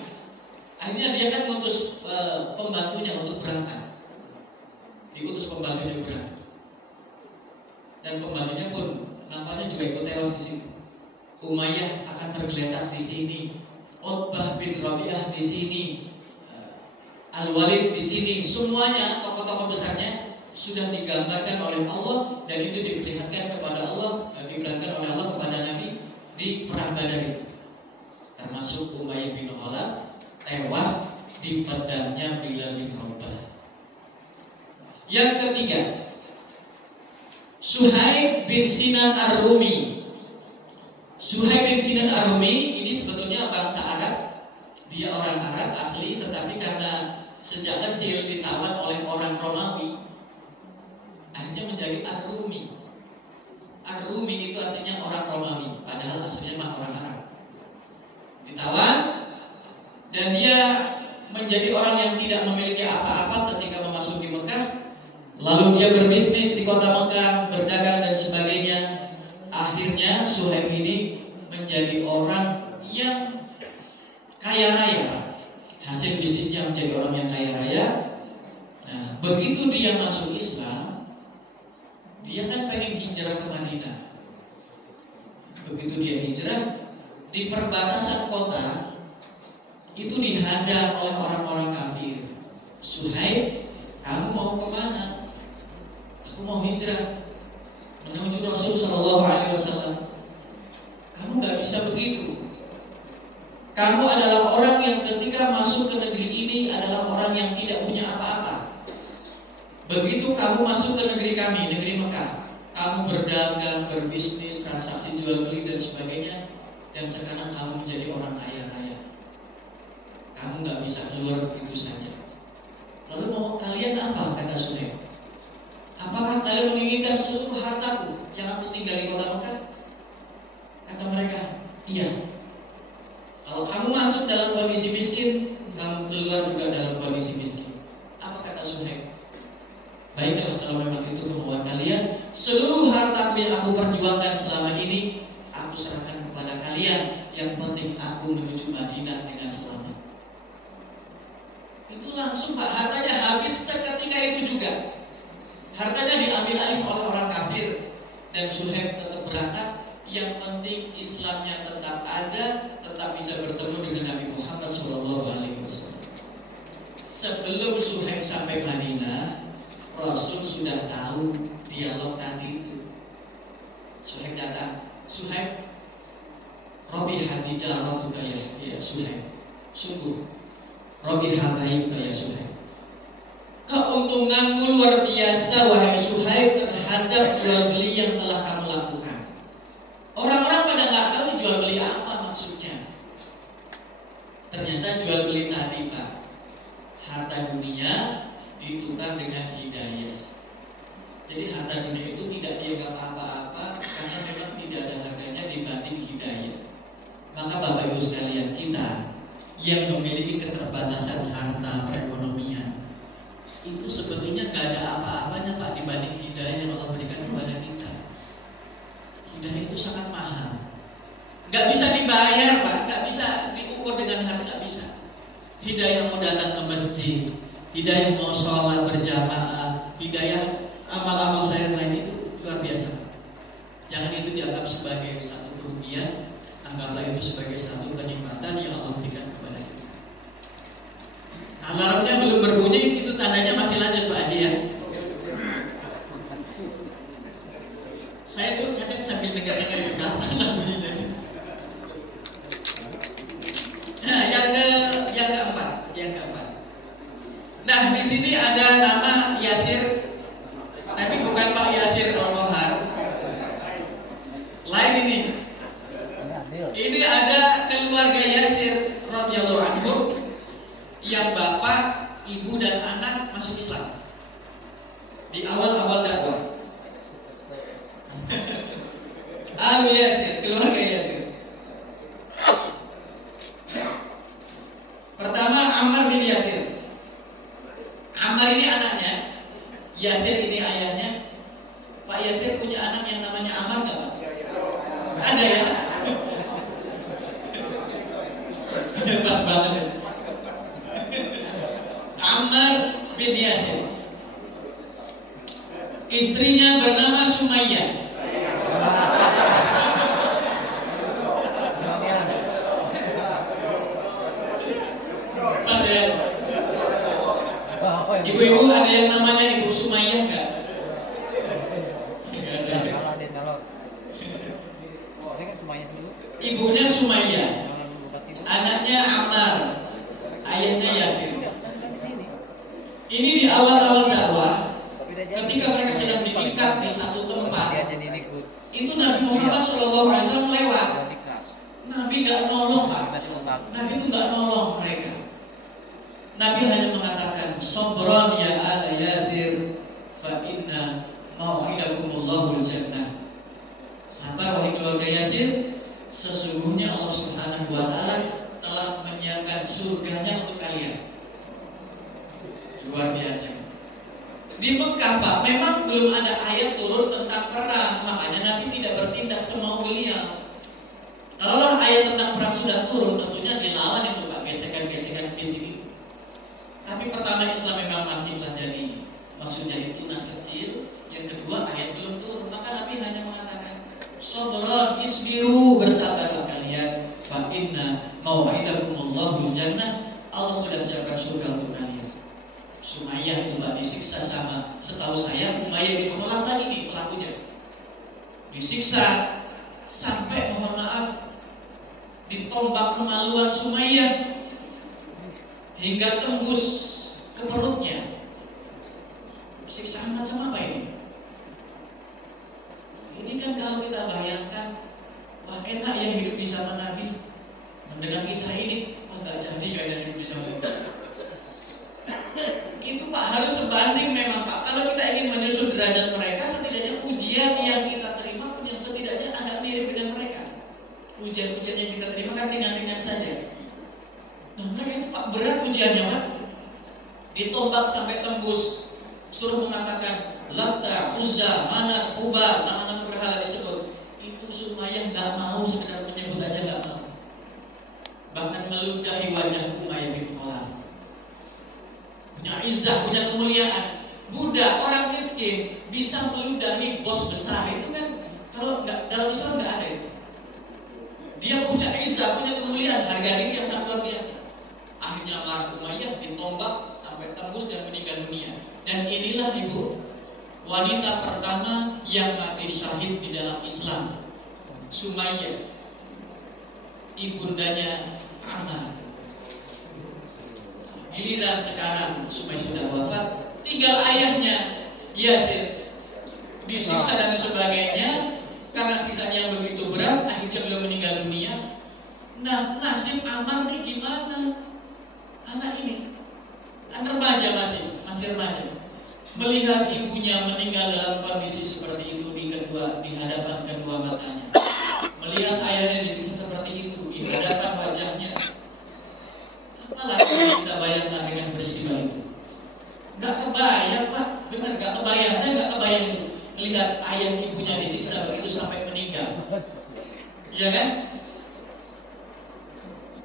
Akhirnya dia kan mengutus pembantunya untuk berangkat. Diutus pembantunya berangkat. Dan pembantunya pun nampaknya juga ikut tewas di sini. Umayyah akan tergeletak di sini. Utbah bin Rabi'ah di sini. Al-Walid di sini. Semuanya tokoh-tokoh besarnya sudah digambarkan oleh Allah dan itu diperlihatkan kepada Allah dan diperlihatkan oleh Allah kepada Nabi di perang Badar itu. Termasuk Umayyah bin Khalaf tewas di pedangnya Bilal bin Rabah. Yang ketiga, Suhaib bin Sinan Ar-Rumi. Suhaib bin Sinan Ar-Rumi ini sebetulnya bangsa Arab. Dia orang Arab asli, tetapi karena sejak kecil ditawan oleh orang Romawi, akhirnya menjadi Ar-Rumi. Ar-Rumi itu artinya orang Romawi, padahal aslinya orang Arab. Ditawan dan dia menjadi orang yang tidak memiliki apa-apa ketika memasuki Mekah. Lalu dia berbisnis di kota Mekah, berdagang dan sebagainya. Akhirnya Suhaib ini menjadi orang yang kaya raya. Hasil bisnisnya menjadi orang yang kaya raya. Nah, begitu dia masuk Islam, dia kan pengen hijrah ke Madinah. Begitu dia hijrah, di perbatasan kota itu dihadang oleh orang-orang kafir. Suhaib, kamu mau kemana? Aku mau hijrah menuju Rasul Sallallahu Alaihi Wasallam. Kamu nggak bisa begitu. Kamu adalah orang yang ketika masuk ke negeri ini adalah orang yang tidak punya apa-apa. Begitu kamu masuk ke negeri kami, negeri Mekah, kamu berdagang, berbisnis, transaksi jual beli dan sebagainya, dan sekarang kamu menjadi orang kaya raya. Kamu nggak bisa keluar begitu saja. Lalu mau kalian apa? Kata Suhaib. Apakah kalian menginginkan seluruh hartaku yang aku tinggal di kota Mekah? Kata mereka, iya. Kalau kamu masuk dalam kondisi miskin, kamu keluar juga dalam kondisi miskin. Apa kata Suhaib? Baiklah, kalau memang itu kemauan kalian, seluruh harta yang aku perjuangkan selama ini aku serahkan kepada kalian. Yang penting aku menuju Madinah dengan selamat. Itu langsung Pak, hartanya habis seketika itu juga. Hartanya diambil alih oleh orang kafir dan Suhaib tetap berangkat. Yang penting Islamnya tetap ada, tetap bisa bertemu dengan Nabi Muhammad SAW. Sebelum Suhaib sampai Madinah, Rasul sudah tahu dialog tadi itu. Suhaib datang, Suhaib, Robi hati jalan ya Suhaib. Sungguh, Robi hati ya Suhaib. Keuntunganmu luar biasa wahai Suhaib terhadap jual beli yang telah kamu lakukan. Orang-orang pada nggak tahu jual beli apa maksudnya. Ternyata jual beli tadi Pak, harta dunia ditukar dengan hidayah. Jadi harta dunia itu tidak dianggap apa-apa karena memang tidak ada harganya dibanding hidayah. Maka Bapak Ibu sekalian, kita yang memiliki keterbatasan harta perekonomian itu sebetulnya nggak ada apa-apanya Pak dibanding hidayah yang Allah berikan kepada kita. Hidayah itu sangat mahal, nggak bisa dibayar Pak, nggak bisa diukur dengan harga, nggak bisa. Hidayah mau datang ke masjid, hidayah mau sholat berjamaah, hidayah amal-amal saya yang lain itu luar biasa. Jangan itu dianggap sebagai satu kerugian, anggaplah itu sebagai satu kenikmatan yang Allah berikan kepada kita. Alarmnya belum berbunyi, itu tandanya masih lanjut Pak Haji ya. Saya tuh kadang sambil dengar-dengar juga, alhamdulillah. Nah, di sini ada nama Yasir, tapi bukan Pak Yasir Al-Mohar. Lain ini. Ini ada keluarga Yasir radhiyallahu anhu yang bapak, ibu dan anak masuk Islam di awal-awal dakwah. Alu Yasir, keluarga Yasir. Pertama Ammar bin Yasir. Ammar ini anaknya, Yasir ini ayahnya. Pak Yasir punya anak yang namanya Ammar nggak Pak? Ada ya? Pas banget ya. Ammar bin Yasir. Istrinya bernama Sumayyah. Pas ya. Ibu-ibu ada yang namanya Ibu Sumayyah enggak? Enggak ada. Ibunya Sumayyah. Anaknya Ammar. Ayahnya Yasir. Ini di awal-awal dakwah, ketika mereka sedang diikat di satu tempat, itu Nabi Muhammad SAW lewat. Nabi gak nolong Pak. Nabi itu gak nolong mereka. Nabi hanya mengatakan, Sobron ya ala Yasir, fa inna mau'idakumullahu jannah. Sabar wahai keluarga Yasir, sesungguhnya Allah Subhanahu wa Ta'ala telah menyiapkan surganya untuk kalian. Luar biasa. Di Mekah Pak, memang belum ada ayat turun tentang perang, makanya Nabi tidak bertindak semau beliau. Kalau ayat tentang perang sudah turun, tentunya dilawan itu Pak, gesekan-gesekan fisik itu. Tapi pertama Islam memang masih pelajari, maksudnya itu nas kecil. Yang kedua ayat belum turun, maka Nabi hanya mengatakan, Sobron isbiru, bersabarlah kalian. Fa inna mau'idakumullahu jannah, Allah sudah siapkan surga untuk kalian. Sumayyah itu Pak disiksa sama, setahu saya Umayyah bin Khalaf tadi nih pelakunya. Disiksa sampai mohon maaf ditombak kemaluan Sumayyah hingga tembus ke perutnya. Siksaan macam apa ini? Ini kan kalau kita bayangkan, wah enak ya hidup di zaman Nabi. Mendengar kisah ini, nggak jadi kayaknya hidup di zaman Nabi. Itu Pak harus sebanding memang Pak. Kalau kita ingin menyusun derajat mereka, setidaknya ujian yang kita terima pun yang setidaknya agak mirip dengan mereka. Ujian-ujian yang kita terima kan ringan-ringan saja. Nah mereka itu Pak berat ujiannya Pak. Ditombak sampai tembus. Suruh mengatakan Latta, Uzza, Manat, Hubal, nama-nama berhala disebut. Itu Sumayyah nggak mau, sekedar menyebut aja nggak mau. Bahkan meludahi wajah Umayyah bin Khalaf. Punya izzah, punya kemuliaan. Budak, orang miskin bisa meludahi bos besar. Itu kan kalau nggak dalam Islam nggak ada itu. Dia punya izzah, punya kemuliaan, harga diri yang sangat luar biasa. Akhirnya marah Umayyah ditombak sampai tembus dan meninggal dunia. Dan inilah ibu wanita pertama yang mati syahid di dalam Islam, Sumayyah, ibundanya Ammar. Giliran sekarang Sumayyah sudah wafat, tinggal ayahnya Yasir disiksa dan sebagainya. Karena siksanya yang begitu berat, akhirnya beliau meninggal dunia. Nah, nasib Ammar ini gimana? Anak ini, anak remaja masih remaja, melihat ibunya meninggal dalam kondisi seperti itu di hadapan kedua matanya, melihat ayahnya disiksa seperti itu di hadapan wajahnya. Apalagi kita bayangkan dengan peristiwa itu? Gak kebayang Pak, benar gak kebayang. Saya gak kebayang melihat ayah ibunya disiksa begitu sampai meninggal. Iya kan?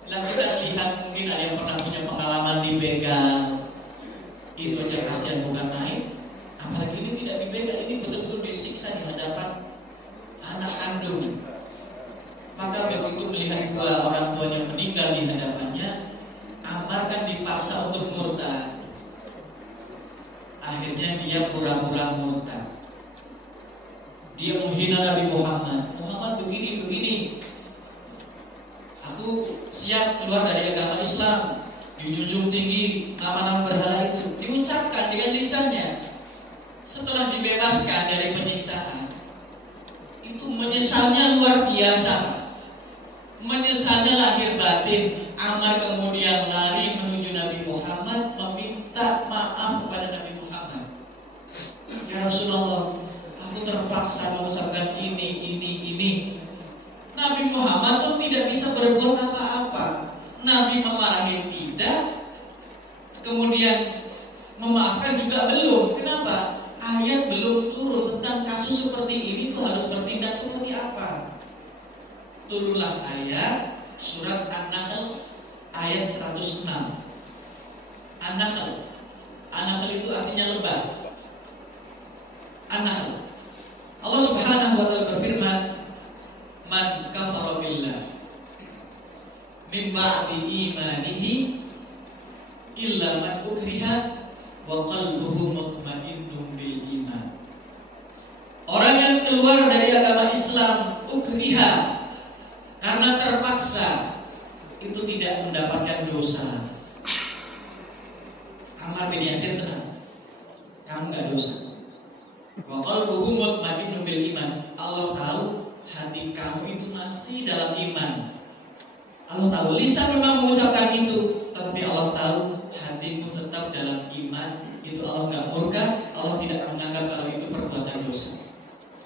Lah kita lihat mungkin ada yang pernah punya pengalaman dibegal, itu aja kasihan bukan main. Apalagi ini tidak dibegal, ini betul-betul disiksa di hadapan anak kandung. Maka begitu melihat dua orang tuanya meninggal di hadapannya, Ammar kan dipaksa untuk murtad. Akhirnya dia pura-pura murtad. Dia menghina Nabi Muhammad. Muhammad begini. Aku siap keluar dari agama Islam. Dijunjung tinggi nama-nama berhala itu. tidak bisa berbuat apa-apa. Nabi memarahi tidak, kemudian memaafkan juga belum. Kenapa? Ayat belum turun tentang kasus seperti ini tuh harus bertindak seperti apa. Turunlah ayat surat An-Nahl ayat 106. An-Nahl. An-Nahl itu artinya lebah. An-Nahl. Allah Subhanahu wa taala berfirman, "Man kafara billah min ba'di imanihi illa man ukriha wa qalbuhu mutmainnun bil iman." Orang yang keluar dari agama Islam ukriha, karena terpaksa, itu tidak mendapatkan dosa. Ammar bin Yasir tenang, kamu nggak dosa. Wa qalbuhu mutmainnun bil iman. Allah tahu hati kamu itu masih dalam iman. Allah tahu lisan memang mengucapkan itu, tetapi Allah tahu hatimu tetap dalam iman. Itu Allah nggak murka, Allah tidak menganggap kalau itu perbuatan dosa.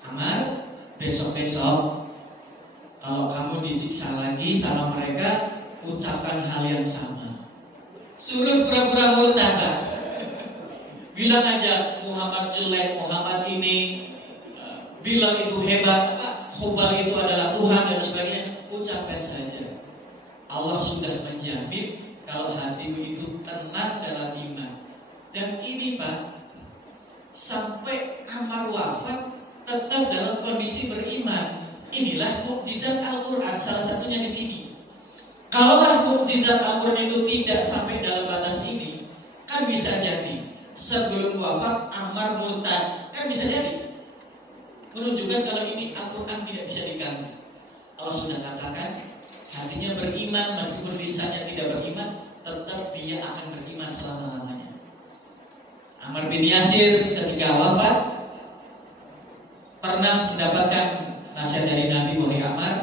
Ammar, besok-besok kalau kamu disiksa lagi sama mereka, ucapkan hal yang sama. Suruh pura-pura murtad. Bilang aja Muhammad jelek, Muhammad ini, bilang itu hebat, Hubal itu adalah Tuhan dan sebagainya. Ucapkan saja. Allah sudah menjamin kalau hatimu itu tenang dalam iman. Dan ini Pak, sampai Ammar wafat tetap dalam kondisi beriman. Inilah mukjizat Al-Quran, salah satunya di sini. Kalaulah mukjizat Al-Quran itu tidak sampai dalam batas ini, kan bisa jadi sebelum wafat Ammar murtad, kan bisa jadi. Menunjukkan kalau ini Al-Quran tidak bisa diganggu. Allah sudah katakan hatinya beriman, meskipun lisannya tidak beriman, tetap dia akan beriman selama-lamanya. Ammar bin Yasir ketika wafat pernah mendapatkan nasihat dari Nabi, wahai Ammar,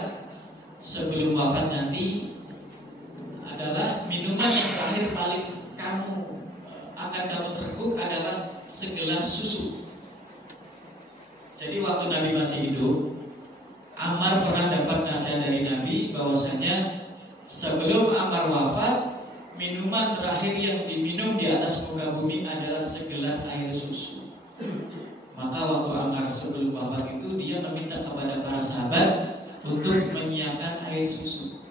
sebelum wafat nanti adalah minuman yang terakhir paling akan kamu teguk adalah segelas susu. Jadi waktu Nabi masih hidup, Ammar pernah dapat nasihat dari Nabi bahwasanya sebelum Ammar wafat, minuman terakhir yang diminum di atas muka bumi adalah segelas air susu. Maka waktu Ammar sebelum wafat itu, dia meminta kepada para sahabat untuk menyiapkan air susu.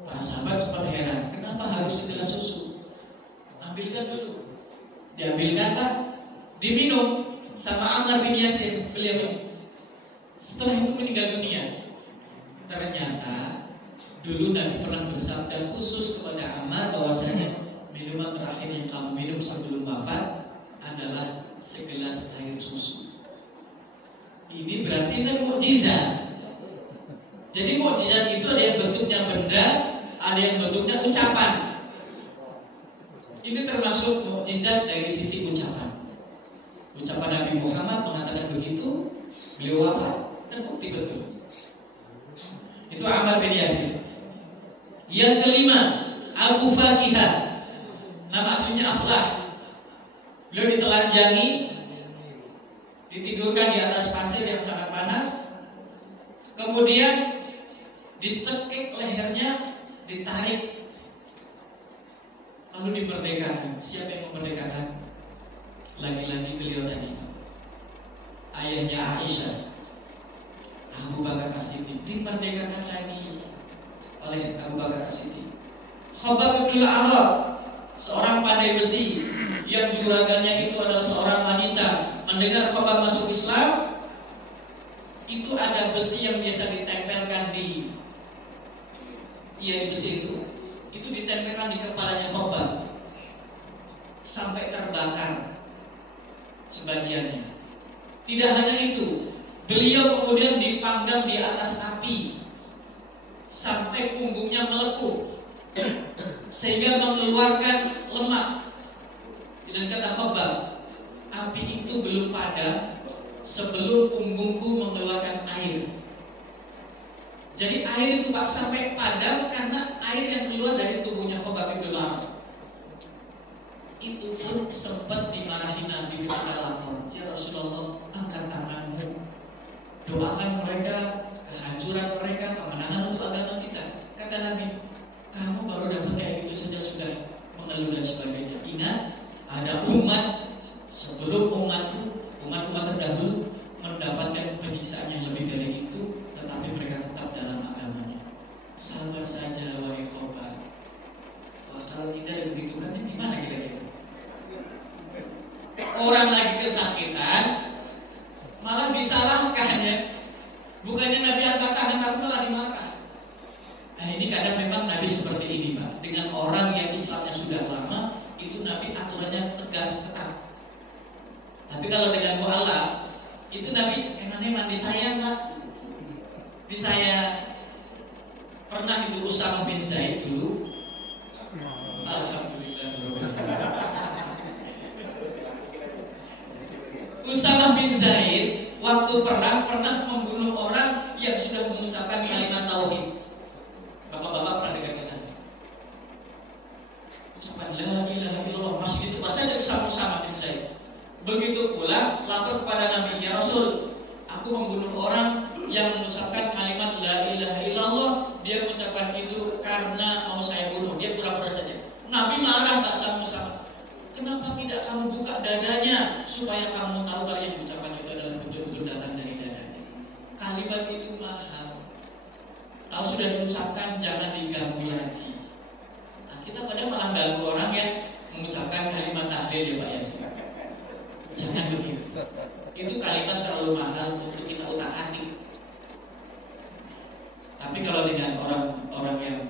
Para sahabat sempat heran, kenapa harus segelas susu? Ambilkan dulu. Diambilkan Pak, diminum sama Ammar bin Yasir, beliau ini. Setelah itu meninggal dunia. Ternyata dulu Nabi pernah bersabda khusus kepada Ammar bahwasanya minuman terakhir yang kamu minum sebelum wafat adalah segelas air susu. Ini berarti kan mukjizat. Jadi mukjizat itu ada yang bentuknya benda, ada yang bentuknya ucapan. Ini termasuk mukjizat dari sisi ucapan. Ucapan Nabi Muhammad mengatakan begitu, beliau wafat, terbukti betul. Itu Ammar bin Yasir. Yang kelima, Abu Fakihah, nama aslinya Aflah. Beliau ditelanjangi, ditidurkan di atas pasir yang sangat panas, kemudian dicekik lehernya, ditarik, lalu dimerdekakan. Siapa yang memerdekakan? Lagi-lagi beliau tadi, ayahnya Aisyah, Abu Bakar As-Siddiq, dimerdekakan lagi oleh Abu Bakar As-Siddiq. Khabbab bin Al-Arab, seorang pandai besi yang juragannya itu adalah seorang wanita, mendengar Khabbab masuk Islam, itu ada besi yang biasa ditempelkan di besi itu ditempelkan di kepalanya Khabbab sampai terbakar sebagiannya. Tidak hanya itu, beliau kemudian dipanggang di atas api sampai punggungnya melepuh sehingga mengeluarkan lemak. Dan kata Khabbab, api itu belum padam sebelum punggungku mengeluarkan air. Jadi air itu Pak sampai padam karena air yang keluar dari tubuhnya Khabbab bin Al-Arab. Itu pun sempat dimarahi Nabi ketika lapor, ya Rasulullah, angkat tanganmu, doakan mereka kehancuran mereka, kemenangan untuk agama kita. Kata Nabi, kamu baru dapat kayak gitu saja sudah mengeluh dan sebagainya. Ingat, ada umat sebelum umat terdahulu mendapatkan penyiksaan yang lebih dari itu, tetapi mereka tetap dalam agamanya. Sabar saja, wahai khobar. Wah, kalau tidak begitu kan gimana kira-kira? Orang lagi kesakitan malah disalahkan ya. Bukannya Nabi angkat tangan tapi malah dimakan. Nah ini kadang memang Nabi seperti ini Pak. Dengan orang yang Islamnya sudah lama, itu Nabi aturannya tegas, ketat. Tapi kalau dengan mu'alaf, itu Nabi emangnya mandi saya Pak. Di saya pernah itu Usamah bin Zaid dulu. Alhamdulillah. Usamah bin Zaid waktu perang pernah membunuh orang yang sudah mengucapkan kalimat tauhid. Bapak-bapak pernah dengar kisahnya? Ucapan la ilaha illallah, masih itu pas saja Usamah bin Zaid. Begitu pulang lapor kepada Nabi, ya Rasul, aku membunuh orang yang mengucapkan kalimat la ilaha illallah. Dia mengucapkan itu karena mau saya bunuh. Dia pura-pura saja. Nabi marah tak sama-sama. Kenapa tidak kamu buka dadanya supaya kamu tahu kalau yang mengucapkan itu adalah betul-betul datang dari dadanya. Kalimat itu mahal. Kalau sudah diucapkan jangan diganggu lagi. Nah, kita kadang malah ganggu orang yang mengucapkan kalimat tahlil ya Pak ya. Jangan begitu. Itu kalimat terlalu mahal untuk kita utak-atik. Tapi kalau dengan orang yang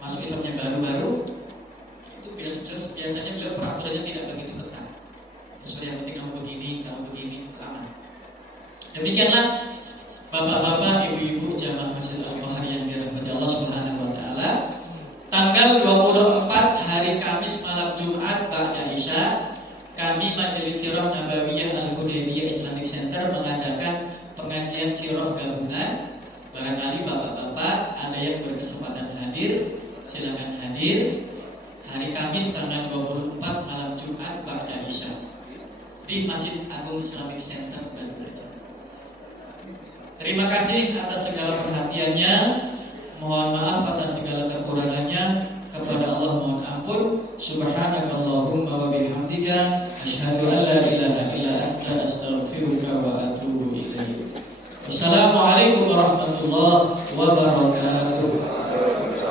masuk Islamnya baru-baru, itu biasanya beliau peraturannya tidak begitu ketat. Seperti yang penting kamu begini, aman. Demikianlah bapak-bapak, ibu-ibu jamaah Masjid Al-Bahar yang dirahmati Allah Subhanahu wa taala. Tanggal 24 hari Kamis malam Jumat ba'da Isya, kami Majelis Sirah Nabawiyah Al-Hudaybiyah Islamic Center mengadakan pengajian sirah gabungan. Barangkali bapak-bapak ada yang berkesempatan hadir, silakan hadir. Hari Kamis tanggal 24 malam Jumat ba'da Isya di Masjid Agung Islamic Center Batu Raja. Terima kasih atas segala perhatiannya. Mohon maaf atas segala kekurangannya. Kepada Allah mohon ampun. Subhanakallahumma wa bihamdika asyhadu an